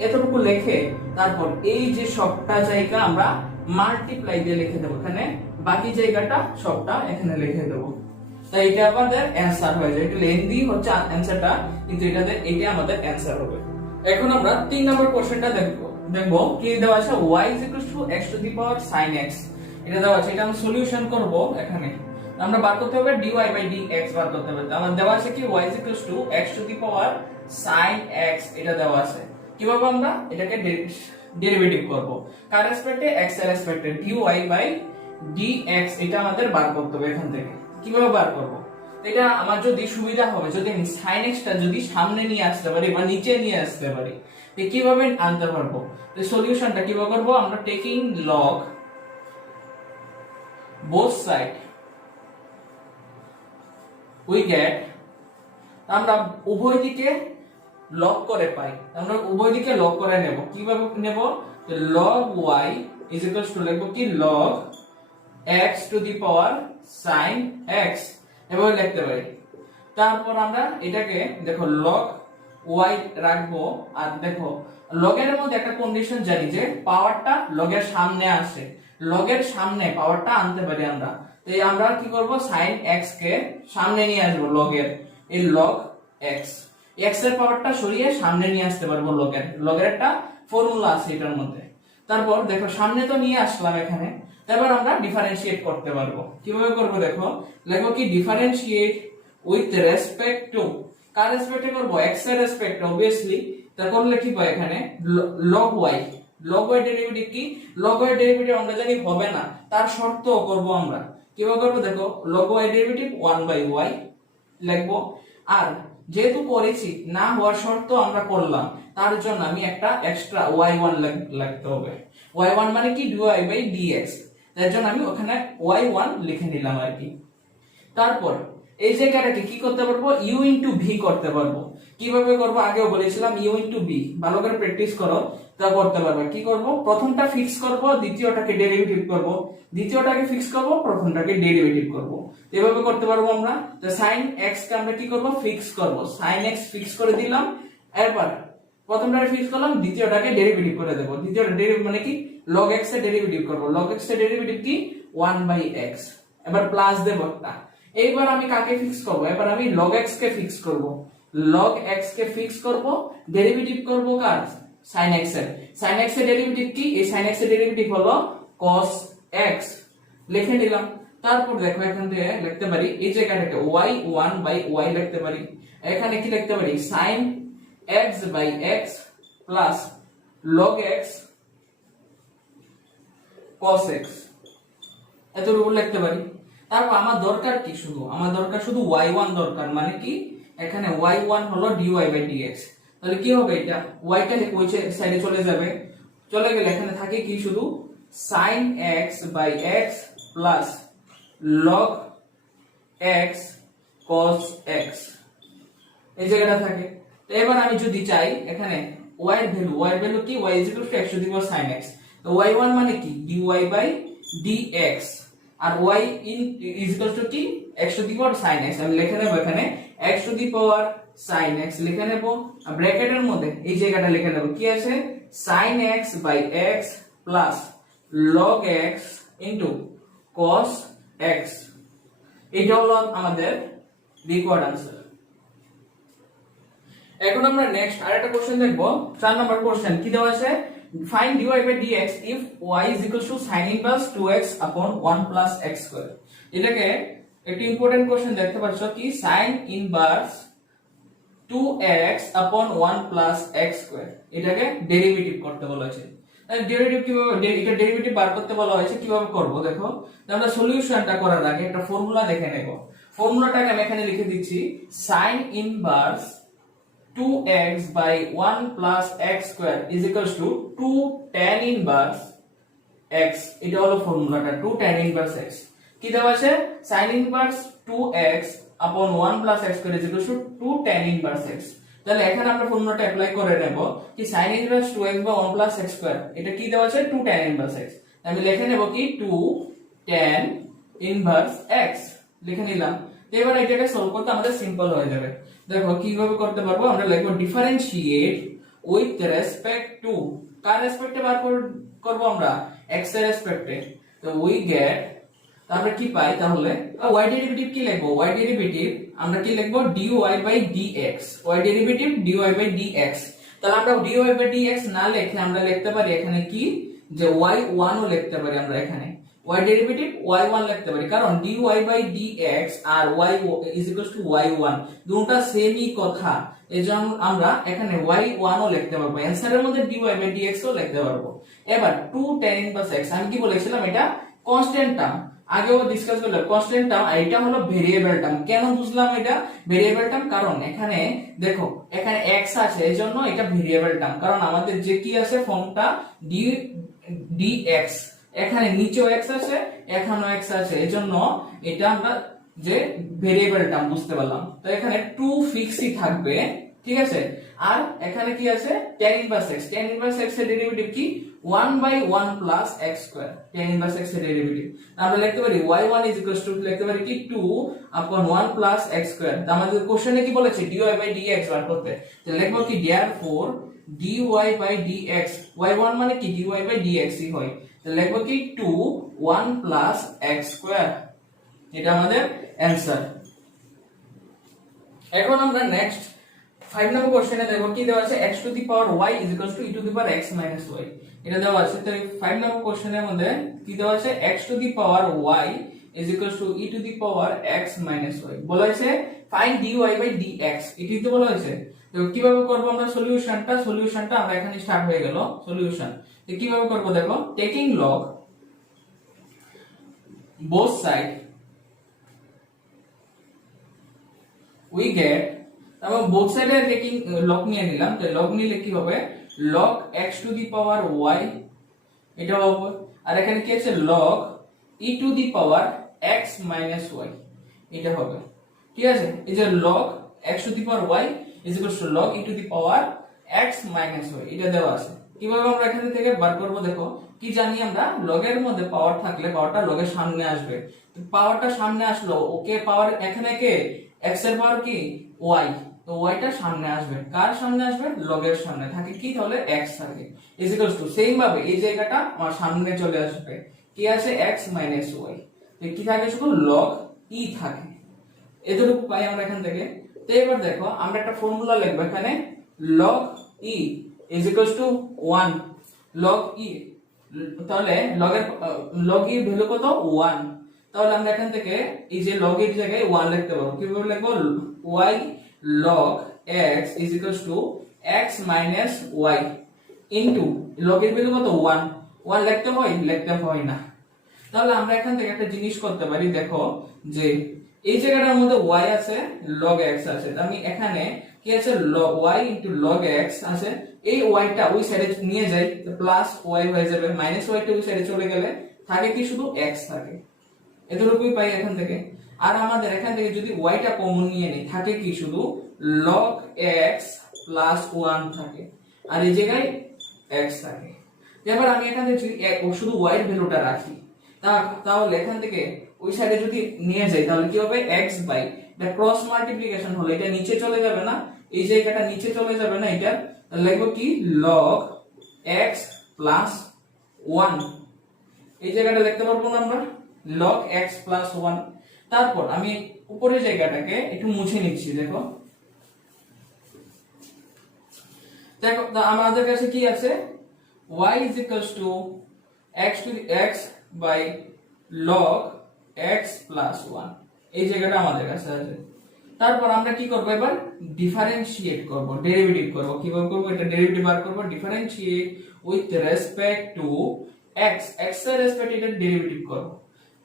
এতটুকু লিখে তারপর এই যে সবটা জায়গা আমরা মাল্টিপ্লাই দিয়ে লিখে দেব, এখানে বাকি জায়গাটা সবটা এখানে লিখে দেব, তাই এটা আমাদের অ্যানসার হয়ে যায়। এটা লেন্দি হচ্ছে অ্যানসারটা, কিন্তু এটা আমাদের অ্যানসার হবে। এখন আমরা 3 নম্বর কোশ্চেনটা দেখব কি দেওয়া আছে, y = x⁻sin x, এটা দেওয়া আছে, এটা আমরা সলিউশন করব। এখানে আমরা বার করতে হবে dy/dx, বার করতে হবে, আমাদের দেওয়া আছে কি, y = x⁻sin x, এটা দেওয়া আছে। কিভাবে আমরা এটাকে ডেরিভেটিভ করব, কার রেসপেক্টে, x এর রেসপেক্টে, dy/dx, এটা আমাদের বার করতে হবে। এখান থেকে কিভাবে বার করব, এটা আমার যদি সুবিধা হবে, যদি আমি sin x টা যদি সামনে নিয়ে আসতে পারি বা নিচে নিয়ে আসতে পারি, তো কিভাবে আনতে পারবো, তো সলিউশনটা কিভাবে করব, আমরা taking log both side we get, আমরা উভয় দিকে লগ করে পাই, আমরা উভয় দিকে লগ করে নেব, কিভাবে নেব, তো log y is equals two লিখব কি log x to the power sin x এভাবে লিখতে পারি। তারপর আমরা এটাকে দেখো log y রাখবো, আর দেখো log এর মধ্যে একটা কন্ডিশন জানি যে পাওয়ারটা log এর সামনে আসে, log এর সামনে পাওয়ারটা আনতে পারি আমরা। তো আমরা কি করব, sin x কে সামনে নিয়ে আসবো log এর, এই log x x এর পাওয়ারটা সরিয়ে সামনে নিয়ে আসতে পারবো log এর একটা ফর্মুলা আছে এটার মধ্যে। তারপর দেখো সামনে তো নিয়ে আসলাম এখানে, তারপর আমরা ডিফারেন্সিয়েট করতে পারবো। কিভাবে করব দেখো, লিখবো কি ডিফারেন্সিয়েট উইথ রেসপেক্ট টু, কার রেসপেক্টে করব, x এর রেসপেক্ট অবভিয়াসলি। তারপর লিখি পাই এখানে log y, log y derivative কি, log y ডেরিভেটিভ আমরা জানি হবে না, তার শর্ত করব আমরা। কিভাবে করব দেখো, log y ডেরিভেটিভ 1/y লিখবো, আর যেহেতু করেছি না হওয়ার শর্ত আমরা করলাম, তার জন্য আমি একটা এক্সট্রা y1 লিখতে হবে। y1 মানে কি dy/dx, তার জন্য আমি ওখানে y1 লিখে নিলাম আর কি। তারপর এই জায়গাটাকে কি করতে পারবো, u ইনটু v করতে পারবো। কিভাবে করব আগেও বলেছিলাম, u ইনটু v, ভালো করে প্র্যাকটিস করো, তা করতে পারবে। কি করব, প্রথমটা ফিক্স করব, দ্বিতীয়টাকে ডেরিভেটিভ করব, দ্বিতীয়টাকে ফিক্স করব, প্রথমটাকে ডেরিভেটিভ করব। এভাবে করতে পারবো আমরা। তো sin x কে আমরা কি করব, ফিক্স করব, sin x ফিক্স করে দিলাম। এরপর প্রথমটাকে ফিক্স করলাম, দ্বিতীয়টাকে ডেরিভেটিভ করে দেব। দ্বিতীয়টা ডেরিভেটিভ মানে কি, log x এর ডেরিভেটিভ করব, log x এর ডেরিভেটিভ কি 1/x, এবার প্লাস দেব একটা। এইবার আমি কাকে ফিক্স করব, এবার আমি log x কে ফিক্স করব, log x কে ফিক্স করব, ডেরিভেটিভ করব কার, sin x এর। sin x এর ডেরিভেটিভ কি, এই sin x এর ডেরিভেটিভ হলো cos x, লিখে নিলাম। তারপর দেখো এখান থেকে লিখতে পারি এই জায়গাটাকে y1/y লিখতে পারি, এখানে কি লিখতে পারি sin x/x plus log x cos x, এতটুকু লিখতে পারি। তারপর আমার দরকার কি, আমার দরকার শুধু y1 দরকার, মানে কি এখানে y1 হলো dy/dx। তাহলে কি হবে, এটা y টা ওই সাইডে চলে যাবে, চলে গেলে এখানে থাকে কি শুধু sin x/x plus log x cos x, এই জায়গাটা থাকে। তো এবার আমি যদি চাই এখানে y এর ভ্যালু কি, y x to the power sin x, তো y1 মানে কি dy/dx, R y is equal to কি x to the power sin x, আমি লিখে নেব এখানে x to the power sin x লিখে নেব, আর ব্র্যাকেটের মধ্যে এই জায়গাটা লিখে নেব কি আছে sin x/x plus log x into cos x। এটা হলো আমাদের রিকোয়ার্ড আনসার। এখন আমরা নেক্সট আরেকটা কোশ্চেন দেখব, 4 নাম্বার কোশ্চেন। কি দেওয়া আছে, find dy/dx if y is equal to sin inverse 2x upon 1 plus x square। এটাকে একটি ইম্পর্টেন্ট কোশ্চেন দেখতে পাচ্ছ কি, sin inverse 2x upon 1 plus x square, এটাকে ডেরিভেটিভ করতে বলা হয়েছে। ডেরিভেটিভ কিভাবে, এটা ডেরিভেটিভ বার করতে বলা হয়েছে, কিভাবে করব দেখো। আমরা সলিউশনটা করার আগে একটা ফর্মুলা দেখে নেব। ফর্মুলাটাকে আমি এখানে লিখে দিচ্ছি, sin inverse 2x/1 plus x square is equals to 2 tan inverse x। এটা হলো ফর্মুলাটা, 2 tan inverse x। কি দেওয়া আছে, sin inverse 2x upon 1 plus x square is equals to 2 tan inverse x। তাহলে এখানে আমরা ফর্মুলাটা অ্যাপ্লাই করে নেব কি, sin inverse 2x বা 1 plus x square, এটা কি দেওয়া আছে 2 tan inverse x। আমি লিখে নেব কি 2 tan inverse x লিখে নিলাম। এবার এটাকে সলভ করতে আমাদের সিম্পল হয়ে যাবে। দেখো কিভাবে করতে পারবো, আমরা লিখব ডিফারেন্সিয়েট উইথ রেসপেক্ট টু, কার রেসপেক্টে বার করব আমরা, x এর রেসপেক্টে। তো উই গেট, তারপরে কি পাই, তাহলে y ডেরিভেটিভ কি লিখব, y ডেরিভেটিভ আমরা কি লিখব dy/dx, y ডেরিভেটিভ dy/dx। তাহলে আমরা dy/dx না লিখে আমরা লিখতে পারি এখানে কি, যে y1 ও লিখতে পারি আমরা এখানে, y ডেরিভেটিভ y1 লিখতে পারি, কারণ dy/dx R y is equals to y1 দুটোটা সেমই কথা, এজন্য আমরা এখানে y1 ও লিখতে পারবো, অ্যানসারের মধ্যে dy/dx ও লিখতে পারবো। এবার 2 tan inverse x, আমি কি বলেছিলাম এটা কনস্ট্যান্ট টার্ম, আগেও ডিসকাস করলাম কনস্ট্যান্ট টার্ম, আর এটা হলো ভেরিয়েবল টার্ম। কেন বুঝলাম এটা ভেরিয়েবল টার্ম, কারণ এখানে দেখো এখানে x আছে, এজন্য এটা ভেরিয়েবল টার্ম, কারণ আমাদের যে কি আছে ফর্মটা dx, এখানে নিচেও x আছে এখানেও x আছে, এজন্য এটা আমরা যে ভেরিয়েবল টার্ম বুঝতে পারলাম। তো এখানে 2 ফিক্সই থাকবে, ঠিক আছে। আর এখানে কি আছে tan inverse x, tan inverse x এর ডেরিভেটিভ কি 1/1 plus x square tan inverse x এর ডেরিভেটিভ আমরা লিখতে পারি y1 লিখতে পারি কি 2/1 প্লাস x স্কয়ার। আমাদের কোশ্চেনে কি বলেছে dy/dx বার করতে, তাহলে লিখব কি therefore dy/dx y1 মানে কি dy/dx ই হয়, তাহলে লিখব কি 2 1 প্লাস x স্কয়ার, এটা আমাদের অ্যানসার। এখন আমরা নেক্সট 5 নম্বর কোশ্চেনে দেখব কি দেওয়া আছে x to the power y e two the power x minus y, এটা দেওয়া আছে। তো 5 নম্বর কোশ্চেনের মধ্যে কি দেওয়া আছে x to the power y e two the power x minus y, বলা হয়েছে ফাইন্ড dy/dx, এটি তো বলা হয়েছে। তো কিভাবে করব আমরা সলিউশনটা আমরা এখানে স্টার্ট হয়ে গেল সলিউশন। তো কিভাবে করব দেখো, taking log both side we get, আমরা বোথ সাইডে টেকিং লগ নিয়ে নিলাম, তো লগ নিলে কি হবে log x to the power y এটা হবে, আর এখানে কি আছে log e two the power x minus y এটা হবে, ঠিক আছে। এই যে log x to the power y log e two the power x minus y এটা দেওয়া আছে। কিভাবে আমরা এখান থেকে বার করব দেখো, কি জানি আমরা log এর মধ্যে পাওয়ার থাকলে পাওয়ারটা log এর সামনে আসবে, তো পাওয়ারটা সামনে আসলো ওকে পাওয়ার এখানে কে x এর পাওয়ার কি y, তো y টা সামনে আসবে, কার সামনে আসবে log এর সামনে থাকে কি তাহলে x থাকে সেম ভাবে এই জায়গাটা আমার সামনে চলে আসবে, কি আছে x মাইনাস y, তো কি থাকে শুধু log e থাকে, এতটুকু পাই আমরা এখান থেকে। তো এবার দেখো আমরা একটা ফর্মুলা লিখব এখানে log e 1 log e, তাহলে log e ভ্যালু কত 1, তাহলে আমরা এখান থেকে এই যে log এর জায়গায় 1 লিখতে পারবো। কিভাবে লিখবো y log x x minus y into log এর ভ্যালু কত 1 লিখতে হয় না। তাহলে আমরা এখান থেকে একটা জিনিস করতে পারি, দেখো যে এই জায়গাটার মধ্যে y আছে log x আছে, আমি এখানে কি আছে y into log x আছে, এই y টা ওই সাইডে নিয়ে যাই তো প্লাস y হয়ে যাবে, মাইনাস y টা ওই সাইডে চলে গেলে থাকে কি শুধু x থাকে, এতটুকুই পাই এখান থেকে। আর আমাদের এখান থেকে যদি y টা কমন নিয়ে নেই থাকে কি শুধু log x plus 1 থাকে, আর এই জায়গায় x থাকে। এবার আমি এখান থেকে যদি শুধু y এর ভ্যালুটা রাখি, তাহলে এখান থেকে ওই সাইডে যদি নিয়ে যাই তাহলে কি হবে x বাই, এটা ক্রস মাল্টিপ্লিকেশন হলো, এটা নিচে চলে যাবে না, এই জায়গাটা নিচে চলে যাবে না, এটা লিখব কি log x plus 1, এই জায়গাটা দেখতে পারবো না আমরা log x plus 1। তারপর আমি উপরের জায়গাটাকে একটু মুছে নিচ্ছি, দেখো আমাদের কাছে কি আছে y is equals to x by log x plus 1, এই জায়গাটা আমাদের কাছে আছে। তারপর আমরা কি করব এবার ডিফারেন্সিয়েট করব, ডেরিভেটিভ করব। কিভাবে করব এটা ডেরিভেটিভ বার করব, differentiate with respect to x, x এর রেসপেক্টে এটা ডেরিভেটিভ করব,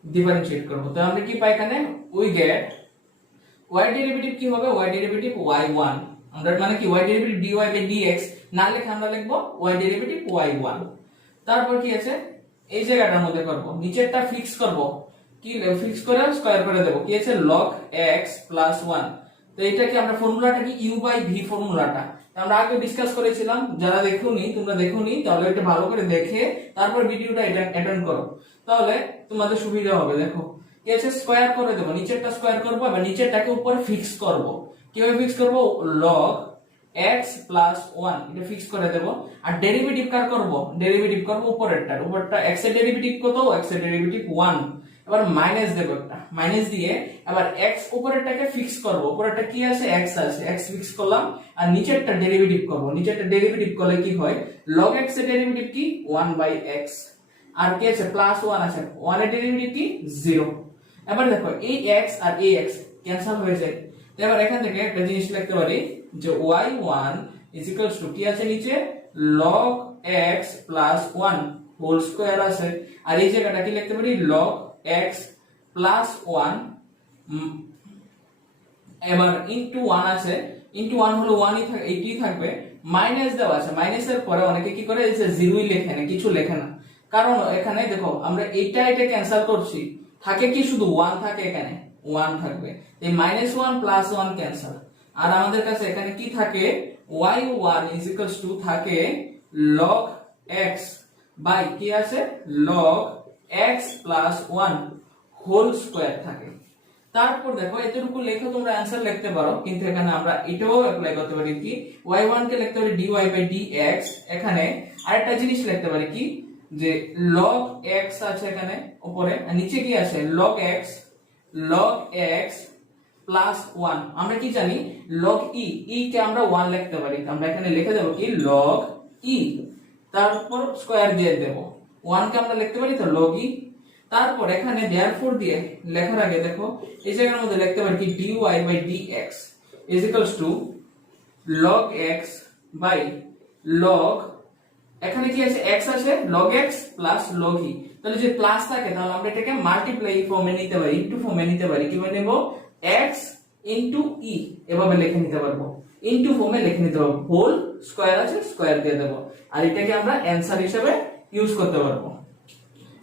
ডিফারেন্সিয়েট করব। তো আমরা কি পাই এখানে উই গেট y ডেরিভেটিভ কি হবে y ডেরিভেটিভ y1, আমরা মানে কি y ডেরিভেটিভ dy/dx না লিখে আমরা লিখব y ডেরিভেটিভ y1। তারপর কি আছে এই জায়গাটার মধ্যে করব, নিচেরটা ফিক্স করব, কি ফিক্স করে স্কয়ার করে দেব, কি আছে log x plus 1। তো এটা কি আমরা ফর্মুলাটা কি u/v ফর্মুলাটা আমরা আগে ডিসকাস করেছিলাম, যারা তোমরা দেখোনি তাহলে এটা ভালো করে দেখে তারপর ভিডিওটা অ্যাটেন্ড করো, তাহলে তোমাদের সুবিধা হবে। দেখো কি আছে স্কয়ার করে দেব, নিচেরটা স্কয়ার করব, আবার নিচেরটাকে উপরে ফিক্স করব। কিভাবে ফিক্স করব log x plus 1 এটা ফিক্স করে দেব, আর ডেরিভেটিভ কার করব, ডেরিভেটিভ করব উপরেরটা x এর ডেরিভেটিভ কত, x এর ডেরিভেটিভ 1, এবার মাইনাস দেব, একটা মাইনাস দিয়ে আবার x উপরেরটাকে ফিক্স করব, উপরেরটা কি আছে x আছে, x ফিক্স করলাম, আর নিচেরটা ডেরিভেটিভ করব, নিচেরটা ডেরিভেটিভ করলে কি হয় log x এর ডেরিভেটিভ কি 1/x, আর কি আছে প্লাস 1 আছে, 1 এর ডেরিভেটিভ কি 0। এবার দেখো এই x আর এই x ক্যান্সেল হয়ে যায়, তো এবার এখান থেকে একটা জিনিস লিখতে পারি যে y1 is equals to কি আছে নিচে log x plus 1 whole square আছে, আর এই জায়গাটা কি লিখতে পারি log x plus 1 এবার ইনটু 1 আছে, ইনটু 1 হলো 1 ই থাকে, এইটাই থাকবে, মাইনাস দেওয়া আছে, মাইনাসের পরে অনেকে কি করে এই যে জিরোই লেখে না, কিছু লেখে না, কারণ এখানে দেখো আমরা এটা ক্যান্সেল করছি, থাকে কি শুধু 1 থাকে, এখানে 1 থাকবে, এই -1 + 1 ক্যান্সেল, আর আমাদের কাছে এখানে কি থাকে y1 is equals to থাকে log x বাই কি আছে log x plus 1 whole square থাকে। তারপর দেখো এতটুকু লেখা তোমরা অ্যানসার লিখতে পারো, কিন্তু এখানে আমরা এটাও অ্যাপ্লাই করতে পারি কি y1 কে লিখতে পারি dy বাই dx। এখানে আরেকটা জিনিস লিখতে পারি কি যে log x আছে এখানে উপরে, আর নিচে কি আছে log x প্লাস 1। আমরা কি জানি log e কে আমরা 1 লিখতে পারি, তো আমরা এখানে লিখে দেব কি log e, তারপর স্কয়ার দিয়ে দেব 1 কে আমরা লিখতে পারি তো log e। তারপর এখানে therefore দিয়ে লেখার আগে দেখো এই জায়গার মধ্যে লিখতে পারি কি dy by dx is equals to log x by log, এখানে কি আছে x আছে log x plus log e। তাহলে যদি প্লাস থাকে তাহলে আমরা এটাকে মাল্টিপ্লাই ফর্মে নিতে পারি, ইনটু ফর্মে নিতে পারি। কিভাবে নেব x ইনটু e এভাবে লিখে নিতে পারবো, ইনটু ফর্মে লিখে নিতে পারবো, হোল স্কয়ার আছে স্কয়ার দিয়ে দেব, আর এটাকে আমরা অ্যানসার হিসেবে ইউজ করতে পারবো।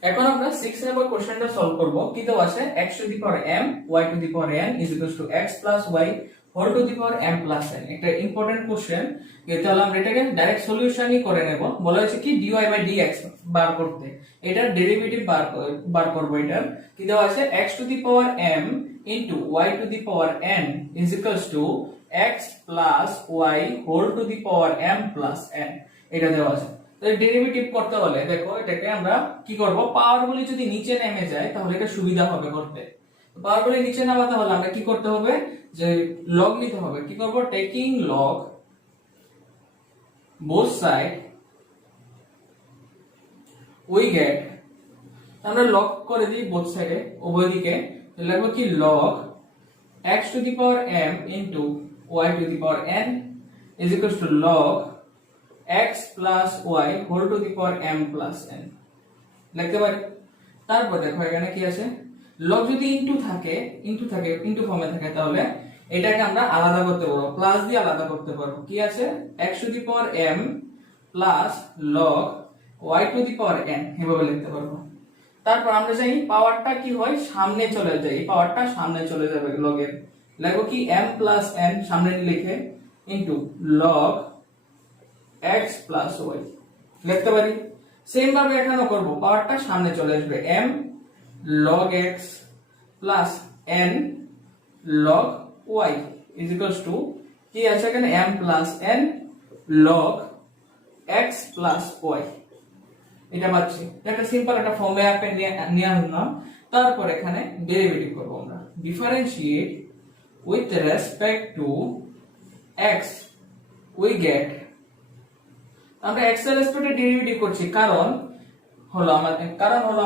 এখন আমরা 6 নম্বর কোশ্চেনটা সলভ করব। কি দেওয়া আছে x to the power m y to the power n is equals to x plus y whole to the power m plus n। একটা ইম্পর্টেন্ট কোশ্চেন, তাহলে আমরা এটাকে ডাইরেক্ট সলিউশনই করে নেব। বলা হয়েছে কি dy বাই dx বার করতে, এটার ডেরিভেটিভ বার করব। এটার কি দেওয়া আছে x to the power m into y to the power n is equals to x plus y whole to the power m plus n, এটা দেওয়া আছে। তাহলে ডেরিভেটিভ করতে হলে দেখো এটাকে আমরা কি করব, পাওয়ারগুলি যদি নিচে নেমে যায় তাহলে এটা সুবিধা হবে করতে। পাওয়ারগুলি নিচে নামাতে হলে আমরা কি করতে হবে যে লগ নিতে হবে। কি করব, taking log both side we get, আমরা লগ করে দিই বোথ সাইডে উভয় দিকে, লিখব কি log x to the power m into y to the power n is equals to log x plus y whole to the power m plus n লিখতে পারি। তারপর দেখো এখানে কি আছে log যদি ইনটু থাকে ইনটু ফর্মে থাকে তাহলে এটাকে আমরা আলাদা করতে পারবো, প্লাস দিয়ে আলাদা করতে পারবো। কি আছে x to the power m plus log y to the power n এভাবে লিখতে পারবো। তারপর আমরা জানি পাওয়ারটা কি হয় সামনে চলে যায়, এই পাওয়ারটা সামনে চলে যাবে log এর, লিখবো কি m প্লাস n সামনে লিখে into log x plus y লিখতে পারি। সেম ভাবে এখানেও করব, পাওয়ারটা সামনে চলে আসবে m log x plus n log y is equals to কি আছে এখানে m plus n log x plus y, এটা পাচ্ছি। একটা সিম্পল একটা ফর্মুলা আপনি নিয়ে আসলাম। তারপর এখানে ডেরিভেটিভ করব, আমরা differentiate with respect to x we get, আমরা x এর রেসপেক্টে ডেরিভেটিভ করছি কারণ হলো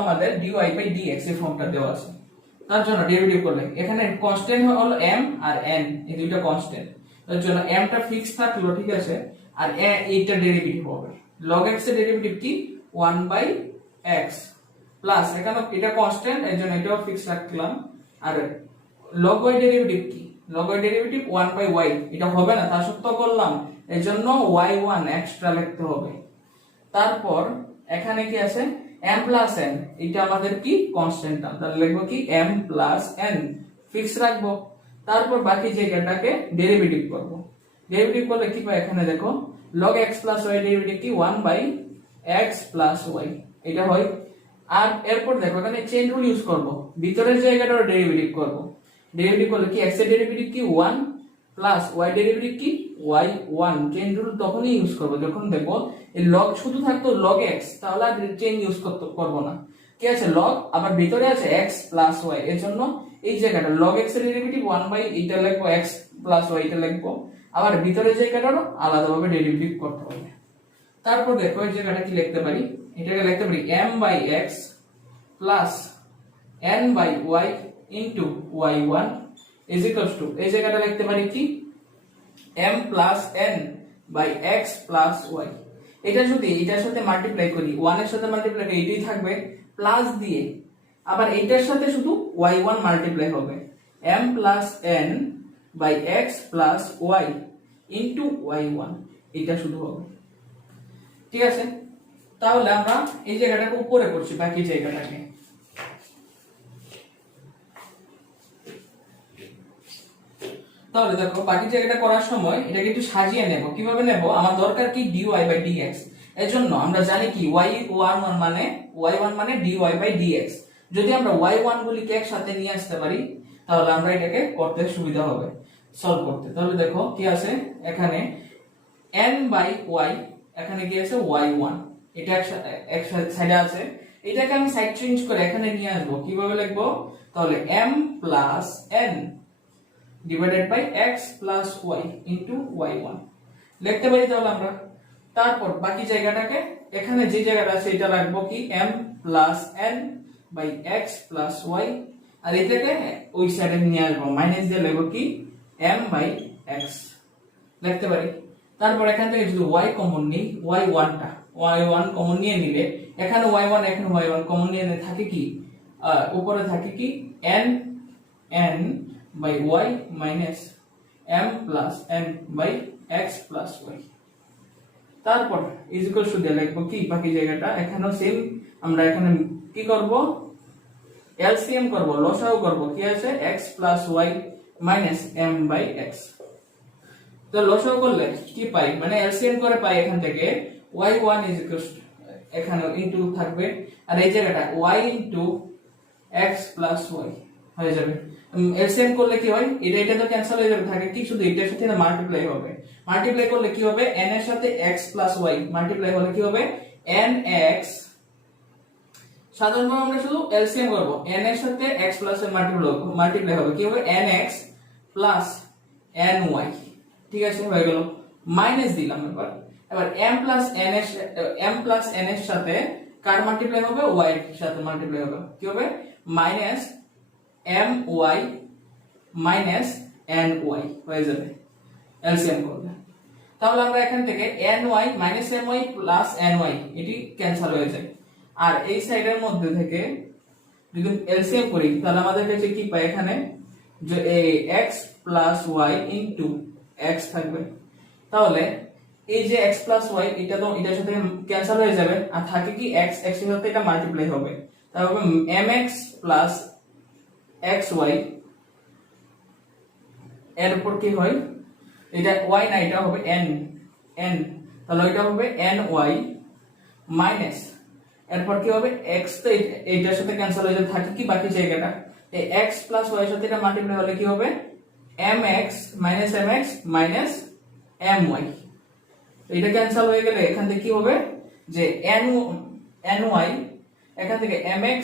আমাদের dy বাই dx এর ফর্মটা দেওয়া আছে, তার জন্য ডেরিভেটিভ করলে এখানে কনস্ট্যান্ট হলো m আর n, এই দুইটা কনস্ট্যান্ট, তার জন্য m টা ফিক্স থাকলো, ঠিক আছে, আর এইটা ডেরিভেটিভ হবে। log x এর ডেরিভেটিভ কি 1 বাই x প্লাস এখানে এটা কনস্ট্যান্ট এর জন্য এটাও ফিক্স রাখলাম, আর log y ডেরিভেটিভ কি log y derivative 1 by y, এটা হবে না তা সত্ত্বেও করলাম, এর জন্য y1 এক্সট্রা লিখতে হবে। তারপর এখানে কি আছে m প্লাস n, এটা আমাদের কি কনস্ট্যান্ট টার্ম, তাহলে লিখবো কি m প্লাস n ফিক্স রাখবো। তারপর বাকি জায়গাটাকে ডেরিভেটিভ করব। ডেরিভেটিভ করলে কি পাই এখানে দেখো log x plus y derivative কি 1 বাই x প্লাস y, এটা হয়। আর এরপর দেখো এখানে চেইন রুল ইউজ করব, ভিতরের জায়গাটার ডেরিভেটিভ করব। ডেরিভেটিভ করলে কি x এর ডেরিভেটিভ কি 1 প্লাস y ডেরিভেটিভ কি y1, চেইন রুল তখনই ইউজ করব যখন দেখো এই log শুধু থাকতো log x, তাহলে আর চেইন ইউজ করব না। কি আছে log, আবার ভিতরে আছে x প্লাস y, এর জন্য এই জায়গাটা log x এর ডেরিভেটিভ 1 বাই এটা লিখবো x প্লাস y, এটা লিখবো, আবার ভিতরের জায়গাটারও আলাদাভাবে ডেরিভেটিভ করতে হবে। তারপর দেখো এই জায়গাটা কি লিখতে পারি, এটাকে লিখতে পারি m by x plus n by y into y1 is equals to, এই জায়গাটা লিখতে পারি কি m plus n by x plus y। এটা যদি এটার সাথে মাল্টিপ্লাই করি 1 এর সাথে মাল্টিপ্লাই করি এটাই থাকবে প্লাস দিয়ে, আবার এইটার সাথে শুধু y1 মাল্টিপ্লাই হবে m plus n by x plus y into y1, এটা শুধু হবে, ঠিক আছে। তাহলে আমরা এই জায়গাটাকে উপরে করছি, বাকি জায়গাটাকে তাহলে দেখো বাকি জায়গাটা করার সময় এটাকে একটু সাজিয়ে নেব। কিভাবে নেব, আমার দরকার কি dy বাই dx, এজন্য আমরা জানি কি y1 মানে dy বাই dx। যদি আমরা y1 গুলিকে একসাথে নিয়ে আসতে পারি তাহলে আমরা এটাকে করতে সুবিধা হবে, সলভ করতে। তাহলে দেখো কি আছে এখানে n বাই y, এখানে কি আছে y1, এটা একসাথে সাইডে আছে। এটাকে আমি সাইড চেঞ্জ করে এখানে নিয়ে আসবো, কিভাবে লিখবো? তাহলে m plus n divided by x plus y into y1 লিখতে পারি তাহলে আমরা। তারপর বাকি জায়গাটাকে এখানে যে জায়গাটা আছে এটা রাখবো কি m plus n by x plus y, আর এটাকে ওই সাইডে নিয়ে আসবো, মাইনাস দিয়ে লিখবো কি m বাই x লিখতে পারি। তারপর এখান থেকে যদি y কমন নিই, y1 কমন নিয়ে নিলে এখানে y1 কমন নিয়ে নিলে থাকে কি উপরে থাকে কি n by y minus m plus n by x plus y। তারপর ইজ ইকুয়াল টু দিয়ে লিখবো কি বাকি জায়গাটা, এখানেও সেম আমরা এখানে কি করব এলসিএম করব, লসাগু করব, কি আছে x plus y minus m by x। তো লসাগু করলে কি পাই, মানে এলসিএম করে পাই এখান থেকে y1 ইজ ইকুয়াল টু এখানে ইনটু থাকবে, আর এই জায়গাটা y into x plus y হয়ে যাবে। এলসিএম করলে কি হয়, এটা তো ক্যান্সেল হয়ে যাবে, থাকে কি শুধু এটার সাথে না মাল্টিপ্লাই হবে। মাল্টিপ্লাই করলে কি হবে n এর সাথে x প্লাস y মাল্টিপ্লাই হলে কি হবে nx, সাধারণভাবে আমরা শুধু এলসিএম করব, n এর সাথে x প্লাস এর মাল্টিপ্লাই হবে, কি হবে nx প্লাস ny। ঠিক আছে, হয়ে গেল। মাইনাস দিলাম এবার m প্লাস n এর সাথে কার মাল্টিপ্লাই হবে, y এর সাথে মাল্টিপ্লাই হবে, কি হবে মাইনাস my মাইনাস ny হয়ে যাবে এলসিএম করলে। তাহলে আমরা এখান থেকে ny minus my plus ny এটি ক্যান্সেল হয়ে যায়, আর এই সাইডের মধ্যে থেকে যদি এলসিএম করি তাহলে আমাদের কাছে কি পাই, এখানে যে x plus y into x থাকবে। তাহলে এই যে x প্লাস y এটা তো এটার সাথে ক্যান্সেল হয়ে যাবে, আর থাকে কি x এর সাথে এটা মাল্টিপ্লাই হবে, তাহলে mx প্লাস xy এর উপর কি হয়, এটা y না এটা হবে n, তাহলে এটা হবে ny মাইনাস এরপর কি হবে x, তো এইটার সাথে ক্যান্সেল হয়ে যাবে, থাকে কি বাকি জায়গাটা এই x প্লাস y এর সাথে এটা মাল্টিপ্লাই হলে কি হবে mx মাইনাস my। এটা ক্যান্সেল হয়ে গেলে এখান থেকে কি হবে যে ny এখান থেকে mx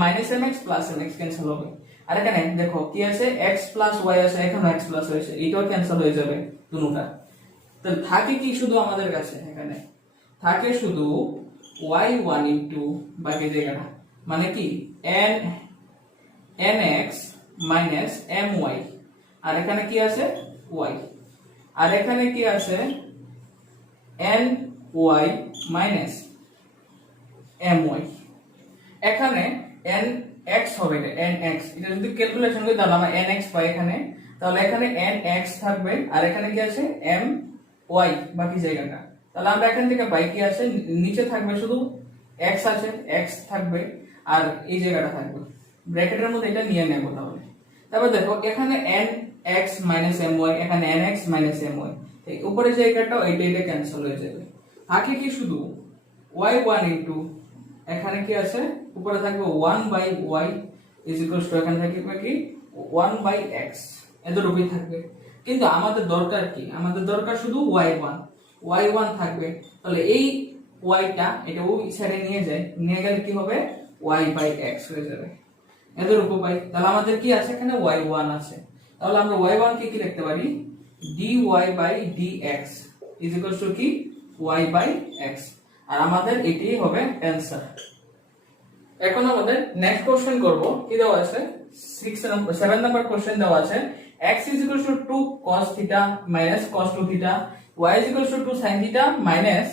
minus mx plus mx cancel হবে, আর এখানে দেখো কি আছে x প্লাস y আছে, এখানে x প্লাস y আছে, এটাও ক্যান্সেল হয়ে যাবে দুটোটা। তাহলে থাকে কি শুধু আমাদের কাছে এখানে থাকে শুধু y1 ইনটু বাকি জায়গাটা মানে কি nx মাইনাস my, আর এখানে কি আছে y, আর এখানে কি আছে ny মাইনাস my। এখানে nx হবে, nx এটা যদি ক্যালকুলেশন করি তাহলে আমরা nx পাই এখানে, তাহলে এখানে nx থাকবে, আর এখানে কি আছে my বাকি জায়গাটা। তাহলে আমরা এখান থেকে পাই কি আছে, নিচে থাকবে শুধু x আছে, x থাকবে, আর এই জায়গাটা থাকবে ব্র্যাকেটের মধ্যে, এটা নিয়ে নেব। তারপর দেখো এখানে nx মাইনাস my, এখানে nx মাইনাস my, এই উপরের জায়গাটাও এটা ক্যান্সেল হয়ে যাবে, থাকে কি শুধু y1 ইনটু এখানে কি আছে উপরে থাকবে 1 by y is equals to এখানে থাকবে কি 1 বাই x, এতটুকুই থাকবে। কিন্তু আমাদের দরকার কি, আমাদের দরকার শুধু y1 থাকবে, তাহলে এই yটা এটা ওই সাইডে নিয়ে গেলে কি হবে y বাই x হয়ে যাবে, এতটুকু পাই। তাহলে আমাদের কি আছে এখানে y1 আছে, তাহলে আমরা y1 কে কি লিখতে পারি dy by dx is equals to কি y বাই x, আর আমাদের এটাই হবে অ্যানসার। এখন আমাদের নেক্সট কোশ্চেন করব, কি দেওয়া আছে 7 নাম্বার কোশ্চেন দেওয়া আছে x is equal to 2 cos theta minus cos 2 theta, y is equal to 2 sin theta minus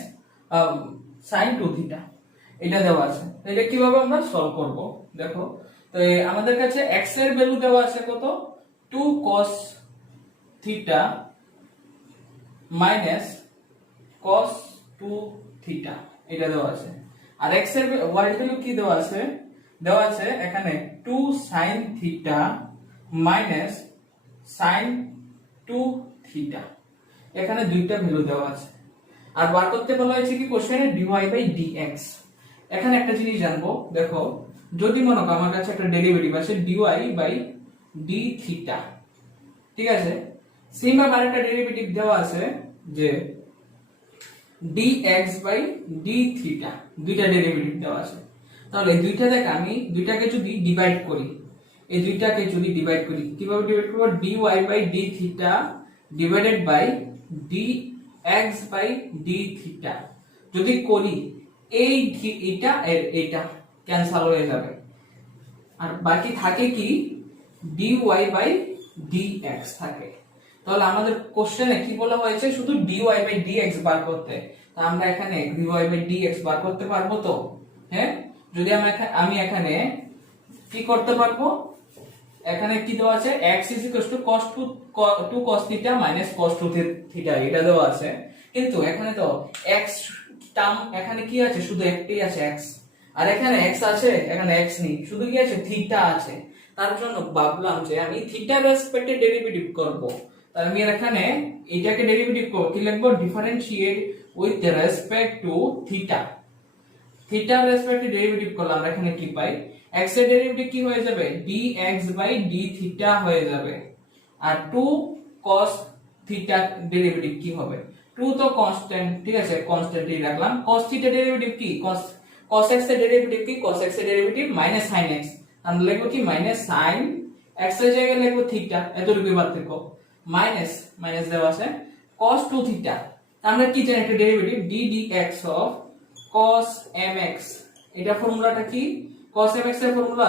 sin 2 theta, এটা দেওয়া আছে। এটা কিভাবে আমরা সলভ করব দেখো, তো আমাদের কাছে x এর ভ্যালু দেওয়া আছে কত 2 cos theta minus cos 2 theta, এটা দেওয়া আছে। আর x এর y এর ভ্যালু কি দেওয়া আছে এখানে 2 sin theta minus sin 2 theta, এখানে দুইটা ভ্যালু দেওয়া আছে। আর বার করতে বলা হয়েছে কি কোশ্চেনে dy বাই dx। এখানে একটা জিনিস জানবো, দেখো যদি মনে করো আমার কাছে একটা ডেরিভেটিভ আছে dy বাই d থিটা, ঠিক আছে, সেম ভাবে আরেকটা ডেরিভেটিভ দেওয়া আছে যে dx বাই d থিটা, দুইটা ডেরিভেটিভ দেওয়া আছে। তাহলে দুইটা থেকে আমি দুইটাকে যদি ডিভাইড করি, এই দুইটাকে যদি ডিভাইড করি কিভাবে ডিভাইড করব, dy by d theta divided by dx by d theta যদি করি, এই এটা এর এটা ক্যান্সেল হয়ে যাবে, আর বাকি থাকে কি dy বাই dx থাকে। তাহলে আমাদের কোশ্চেনে কি বলা হয়েছে, শুধু dy বাই dx বার করতে। তা আমরা এখানে dy বাই dx বার করতে পারবো তো? হ্যাঁ, যদি আমি এখানে কি করতে পারবো, এখানে কি দেওয়া আছে x cos 2 cos theta minus cos 2 theta এটা দেওয়া আছে, কিন্তু এখানে তো x টার্ম এখানে কি আছে, শুধু একটাই আছে x, আর এখানে x আছে, এখানে x নেই, শুধু কি আছে থিটা আছে। তার জন্য ভাবলাম যে আমি থিটার রেসপেক্টে ডেরিভেটিভ করব। তাহলে আমি এখানে এটাকে ডেরিভেটিভ করব, কি লিখব, differentiate with respect two theta. থিটার রেসপেক্টে ডেরিভেটিভ করলে আমরা এখানে কি পাই, x এর ডেরিভেটিভ কি হয়ে যাবে, dx বাই d থিটা হয়ে যাবে, আর 2 cos থিটা ডেরিভেটিভ কি হবে, 2 তো কনস্ট্যান্ট, ঠিক আছে, কনস্ট্যান্টই রাখলাম। cos থিটা ডেরিভেটিভ কি, cos x এর ডেরিভেটিভ কি, cos x এর ডেরিভেটিভ মাইনাস sin x, আমরা লিখব কি মাইনাস sin x এর জায়গায় লিখব থিটা, এতটুকুই পার্থক্য, মাইনাস মাইনাস দেওয়া আছে cos 2 থিটা। আমরা কি জানি একটা derivative d dx of cos mx, এটা ফর্মুলাটা কি, cos mx এর ফর্মুলা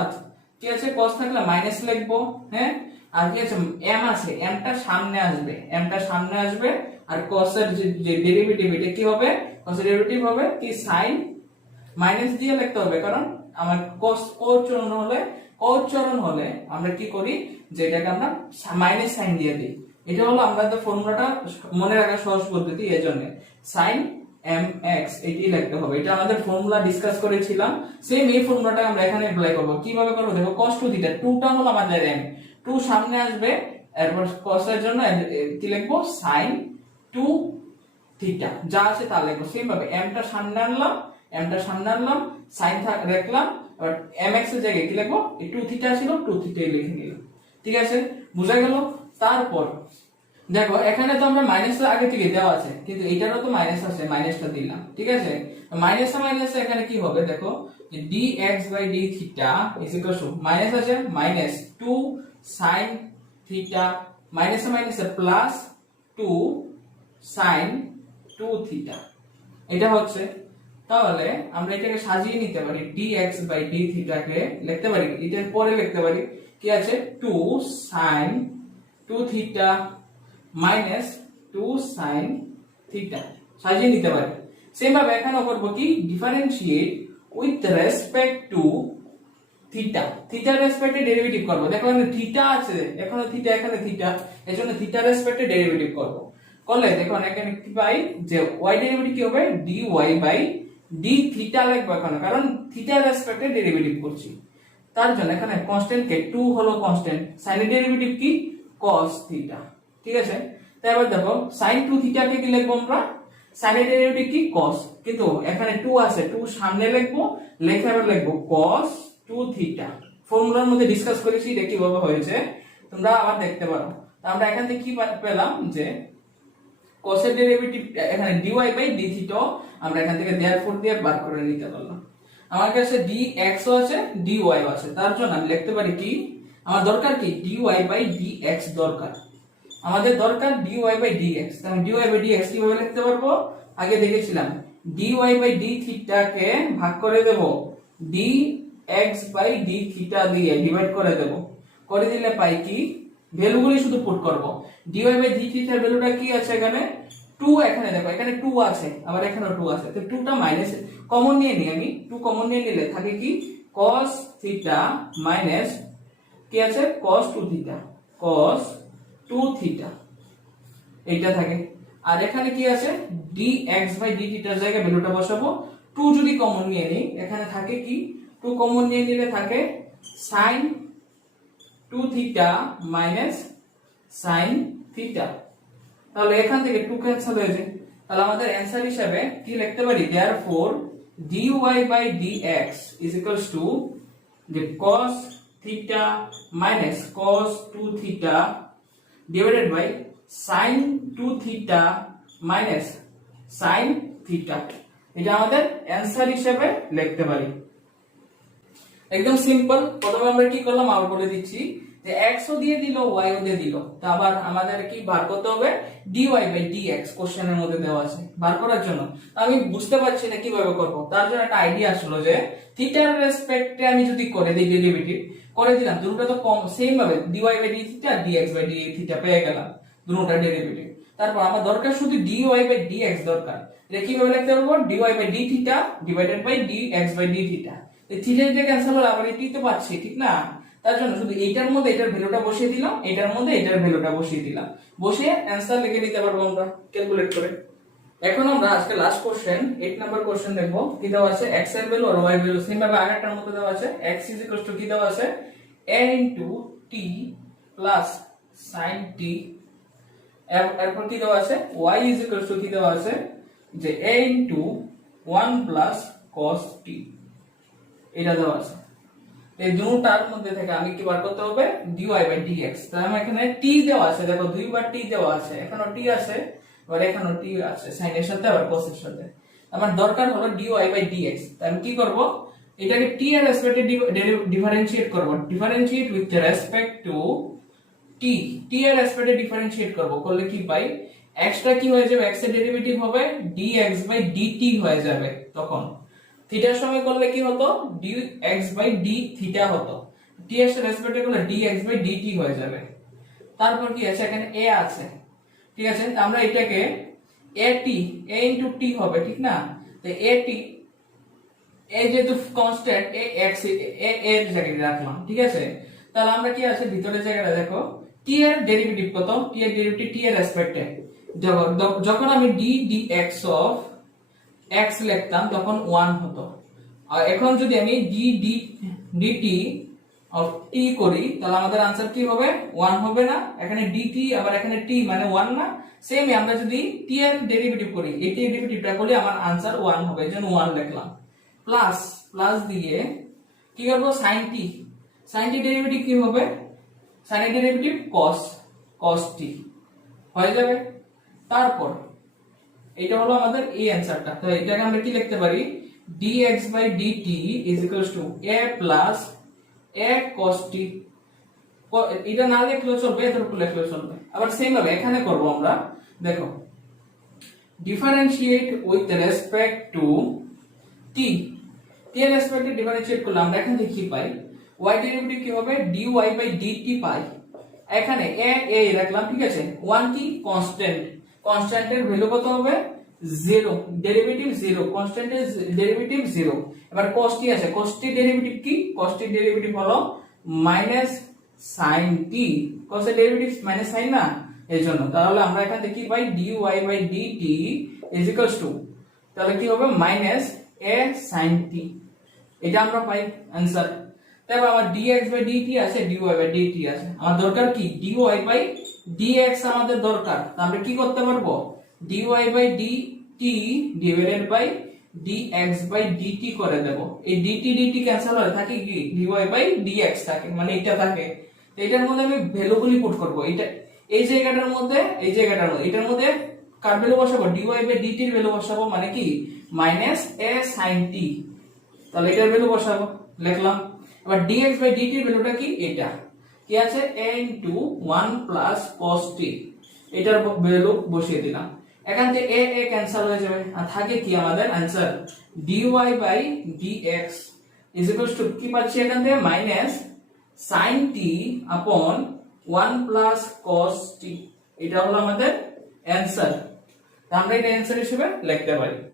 কি আছে, cos থাকলে মাইনাস লিখবো, হ্যাঁ, আর কি আছে m আছে, m টা সামনে আসবে, m টা সামনে আসবে, আর cos এর যে ডেরিভেটিভ এটা কি হবে, cos এর ডেরিভেটিভ হবে কি sin, মাইনাস দিয়ে লিখতে হবে, কারণ আমার cos কোচরণ হলে আমরা কি করি, যে এটাকে আমরা মাইনাস সাইন দিয়ে দিই। এটা হলো আমাদের ফর্মুলাটা মনে রাখার সহজ পদ্ধতি, এজন্য sin mx এটাই লিখতে হবে। এটা আমাদের ফর্মুলা ডিসকাস করেছিলাম, সেম এই ফর্মুলাটা আমরা এখানে অ্যাপ্লাই করব। কিভাবে করব দেখো, cos 2 থিটা, 2 টা হলো আমাদের m, 2 সামনে আসবে, এরপর cos এর জন্য কি লিখবো sin 2 থিটা, যা আছে তা লিখবো। সেম ভাবে m টা সামনে আনলাম, sin রাখলাম, এবার mx এর জায়গায় কি লিখবো, এই 2 থিটা ছিল 2 থিটাই লিখে নিলাম, ঠিক আছে, বুঝা গেল। তারপর দেখো এখানে তো আমরা মাইনাসটা আগে থেকে দেওয়া আছে, কিন্তু এটারও তো মাইনাস আছে, মাইনাসটা দিলাম, ঠিক আছে, মাইনাস এখানে কি হবে দেখো, যে dx by d theta is equal to minus আছে minus 2 sin theta minus plus 2 sin 2 theta, এটা হচ্ছে। তাহলে আমরা এটাকে সাজিয়ে নিতে পারি, dx বাই d থিটাকে লিখতে পারি, এটার পরে লিখতে পারি কি আছে 2 sin 2 theta minus 2 sin theta, সাজিয়ে নিতে পারি। সেম ভাবে এখানে করব কি, differentiate with respect two theta, থিটার রেসপেক্টে ডেরিভেটিভ করব। দেখো এখানে থিটা আছে, এখানে থিটা, এজন্য থিটার রেসপেক্টে ডেরিভেটিভ করব। করলে দেখো এখানে কি পাই, যে y ডেরিভেটিভ কি হবে, dy বাই d থিটা লিখবো এখানে, কারণ থিটার রেসপেক্টে ডেরিভেটিভ করছি। তার জন্য এখানে কনস্ট্যান্ট কে 2 হলো কনস্ট্যান্ট, sin এর ডেরিভেটিভ কি cos থিটা, ঠিক আছে। তাই এবার দেখো sin 2 থিটা কে কি লিখবো আমরা, sin এর ডেরিভেটিভ কি cos, কিন্তু এখানে 2 আছে, 2 সামনে লিখবো, লেখার লিখবো cos 2 থিটা। ফর্মুলার মধ্যে ডিসকাস করেছি এটা কিভাবে হয়েছে, তোমরা আবার দেখতে পারো। তো আমরা এখান থেকে কি পেলাম, যে cos এর ডেরিভেটিভ এখানে dy বাই d থিটা আমরা এখান থেকে देयरफॉर দিয়ে বার করে নিতে পারলাম। আমার কাছে dx ও আছে dy ও আছে, তার জন্য আমি লিখতে পারি কি, আমার দরকার কি dy বাই dx দরকার, আমাদের দরকার dy বাই dx। তাহলে dy বাই dx কিভাবে লিখতে পারবো, আগে দেখেছিলাম dy বাই d থিটা কে ভাগ করে দেব dx বাই d থিটা দিয়ে ডিভাইড করে দেব, করে দিলে পাই কি, ভ্যালুগুলি শুধু পুট করব। dy বাই d থিটার ভ্যালুটা কি আছে এখানে 2, এখানে দেখো এখানে 2 আছে, আবার এখানেও 2 আছে, তো 2 টা মাইনাস কমন নিয়ে নিই আমি, 2 কমন নিয়ে নিলে থাকে কি cos থিটা মাইনাস কি আছে cos 2 থিটা, cos 2 থিটা এইটা থাকে। আর এখানে কি আছে dx বাই d থিটার জায়গায় ভ্যালুটা বসাবো, 2 যদি কমন নিয়ে নিই এখানে থাকে কি, 2 কমন নিয়ে নিলে থাকে sin 2 theta minus sin theta, তাহলে এখান থেকে 2 ক্যান্সেল হয়ে যায়, তাহলে আমাদের অ্যান্সার হিসেবে কি লিখতে পারি, therefore dy by dx is equals to the cos theta minus cos 2 theta divided by sin 2 theta minus sin theta। এটা আমাদের অ্যান্সার হিসেবে লিখতে পারি। একদম সিম্পল। প্রথমে আমরা কি করলাম আবার বলে দিচ্ছি যে x ও দিয়ে দিল y ও দিয়ে দিল, তো আবার আমাদের কি বার করতে হবে, dy by dx কোশ্চেনের মধ্যে দেওয়া আছে। বার করার জন্য আমি বুঝতে পারছি না কিভাবে করব, তার জন্য একটা আইডিয়া আসলো যে থিটার রেসপেক্টে আমি যদি করে দিই ডেরিভেটিভ করে দিলাম, দুটোটা তো কম সেম ভাবে dy by d theta dx by d theta পেয়ে গেলাম দুটোটা ডেরিভেটিভ। তারপর আমার দরকার শুধু dy by dx দরকার। এটা কিভাবে লিখতে পারবো, dy by d theta divided by dx by d theta. এই থিটা দিয়ে ক্যান্সেল হলো, আবার এটাই তো পাচ্ছি ঠিক না। তার জন্য শুধু এইটার মধ্যে এটার ভ্যালুটা বসিয়ে দিলাম, এটার মধ্যে এটার ভ্যালুটা বসিয়ে দিলাম, বসিয়ে অ্যান্সার লিখে নিতে পারবো আমরা ক্যালকুলেট করে। এখন আমরা আজকে লাস্ট কোশ্চেন 8 নাম্বার কোশ্চেন দেখবো। কি দেওয়া আছে, x এর ভ্যালু আর y ভ্যালু সেম ভাবে আগেরটার মতো দেওয়া আছে। x ইজ ইকুয়ালস টু কি দেওয়া আছে, a into t plus sin t। এরপর কি দেওয়া আছে, y ইজ ইকুয়ালস টু কি দেওয়া আছে যে a into 1 plus cos t। এটা দেওয়া আছে। এই দুটোটার মধ্যে থেকে আমি কি বার করতে হবে, dy by dx। তাহলে আমার এখানে t দেওয়া আছে, দেখো দুইবার t দেওয়া আছে, এখানেও t আছে আর এখানেও t আছে, sin এর সাথে আবার cos এর সাথে। আমার দরকার হলো dy by dx। তাই আমি কি করব, এটাকে t এর রেসপেক্টে ডিফারেন্সিয়েট করব, differentiate with respect two t। t এর রেসপেক্টে ডিফারেন্সিয়েট করব, করলে কি পাই, x টা কি হয়ে যাবে, x এর ডেরিভেটিভ হবে dx by dt হয়ে যাবে। তখন থিটার সময় করলে কি হতো, dx by d থিটা হতো, t এর রেসপেক্টে করলে dx by dt হয়ে যাবে। তারপর কি আছে, এখানে a আছে, ঠিক আছে। আমরা এটাকে at a into t হবে ঠিক না। তো at a যেহেতু কনস্ট্যান্ট a x a এর জায়গায় রাখলাম, ঠিক আছে। তাহলে আমরা কি আছে ভিতরের জায়গাটা দেখো, t এর ডেরিভেটিভ কত, t এর ডেরিভেটিভ t এর রেসপেক্টে যখন আমি d dx of x লিখতাম তখন 1 হতো। আর এখন যদি আমি d dt of t করি তাহলে আমাদের आंसर কি হবে, 1 হবে না। এখানে dt আবার এখানে t মানে 1 না। সেম আমরা যদি t এর ডেরিভেটিভ করি, এই t এর ডেরিভেটিভটা করলে আমার आंसर 1 হবে, এজন্য 1 লিখলাম। প্লাস দিয়ে কি করব, sin t। sin t derivative কি হবে, sin এর ডেরিভেটিভ cos t হয়ে যাবে। তারপর এটা হলো আমাদের এই অ্যানসারটা। তো এটাকে আমরা কি লিখতে পারি, dx by dt is equals to a plus a cos t। এটা না লিখলেও চলবে, এতটুকু লিখলেও চলবে। আবার সেম ভাবে এখানে করব আমরা, দেখো differentiate with respect two t। t এর রেসপেক্টে ডিফারেন্সিয়েট করলে আমরা এখান থেকে কি পাই, y ডেরিভেটিভ কি হবে, dy by dt পাই। এখানে a রাখলাম, ঠিক আছে। 1 কি কনস্ট্যান্ট, কনস্ট্যান্টের ভ্যালু কত হবে, 0, ডেরিভেটিভ 0, কনস্ট্যান্টের ডেরিভেটিভ 0। এবার cos t আছে, cos t ডেরিভেটিভ কি, cos t ডেরিভেটিভ হলো মাইনাস sin t। cos এর ডেরিভেটিভ মাইনাস sin না, এজন্য। তাহলে আমরা এখান থেকে কি পাই, dy by dt is equals to, তাহলে কি হবে মাইনাস a sin t। এটা আমরা পাই आंसर। তারপর আমার dx by dt আছে, dy by dt আছে। আমার দরকার কি, dy by dx আমাদের দরকার। তো আমরা কি করতে পারবো, dy by dt divided by dx by dt করে দেব। এই dt ক্যান্সেল হয়ে থাকে কি, dy by dx থাকে, মানে এটা থাকে। তো এটার মধ্যে আমি ভ্যালুগুলি পুট করব, এটা এই জায়গাটার মধ্যে এই জায়গাটার মধ্যে এটার মধ্যে কার ভ্যালু বসাবো, dy by dt এর ভ্যালু বসাবো, মানে কি মাইনাস a sin t। তাহলে এটার ভ্যালু বসাবো, লিখলাম। এবার dx by dt এর ভ্যালুটা কি, এটা কি আছে, a into 1 plus cos t। এটার ভ্যালু বসিয়ে দিলাম। এখান থেকে a ক্যান্সেল হয়ে যাবে, আর থাকে কি আমাদের answer dy by dx is equals to কি পাচ্ছি এখান থেকে, minus sin t upon 1 plus cos t। এটা হলো আমাদের आंसर। আমরা এটা आंसर হিসেবে লিখতে পারি।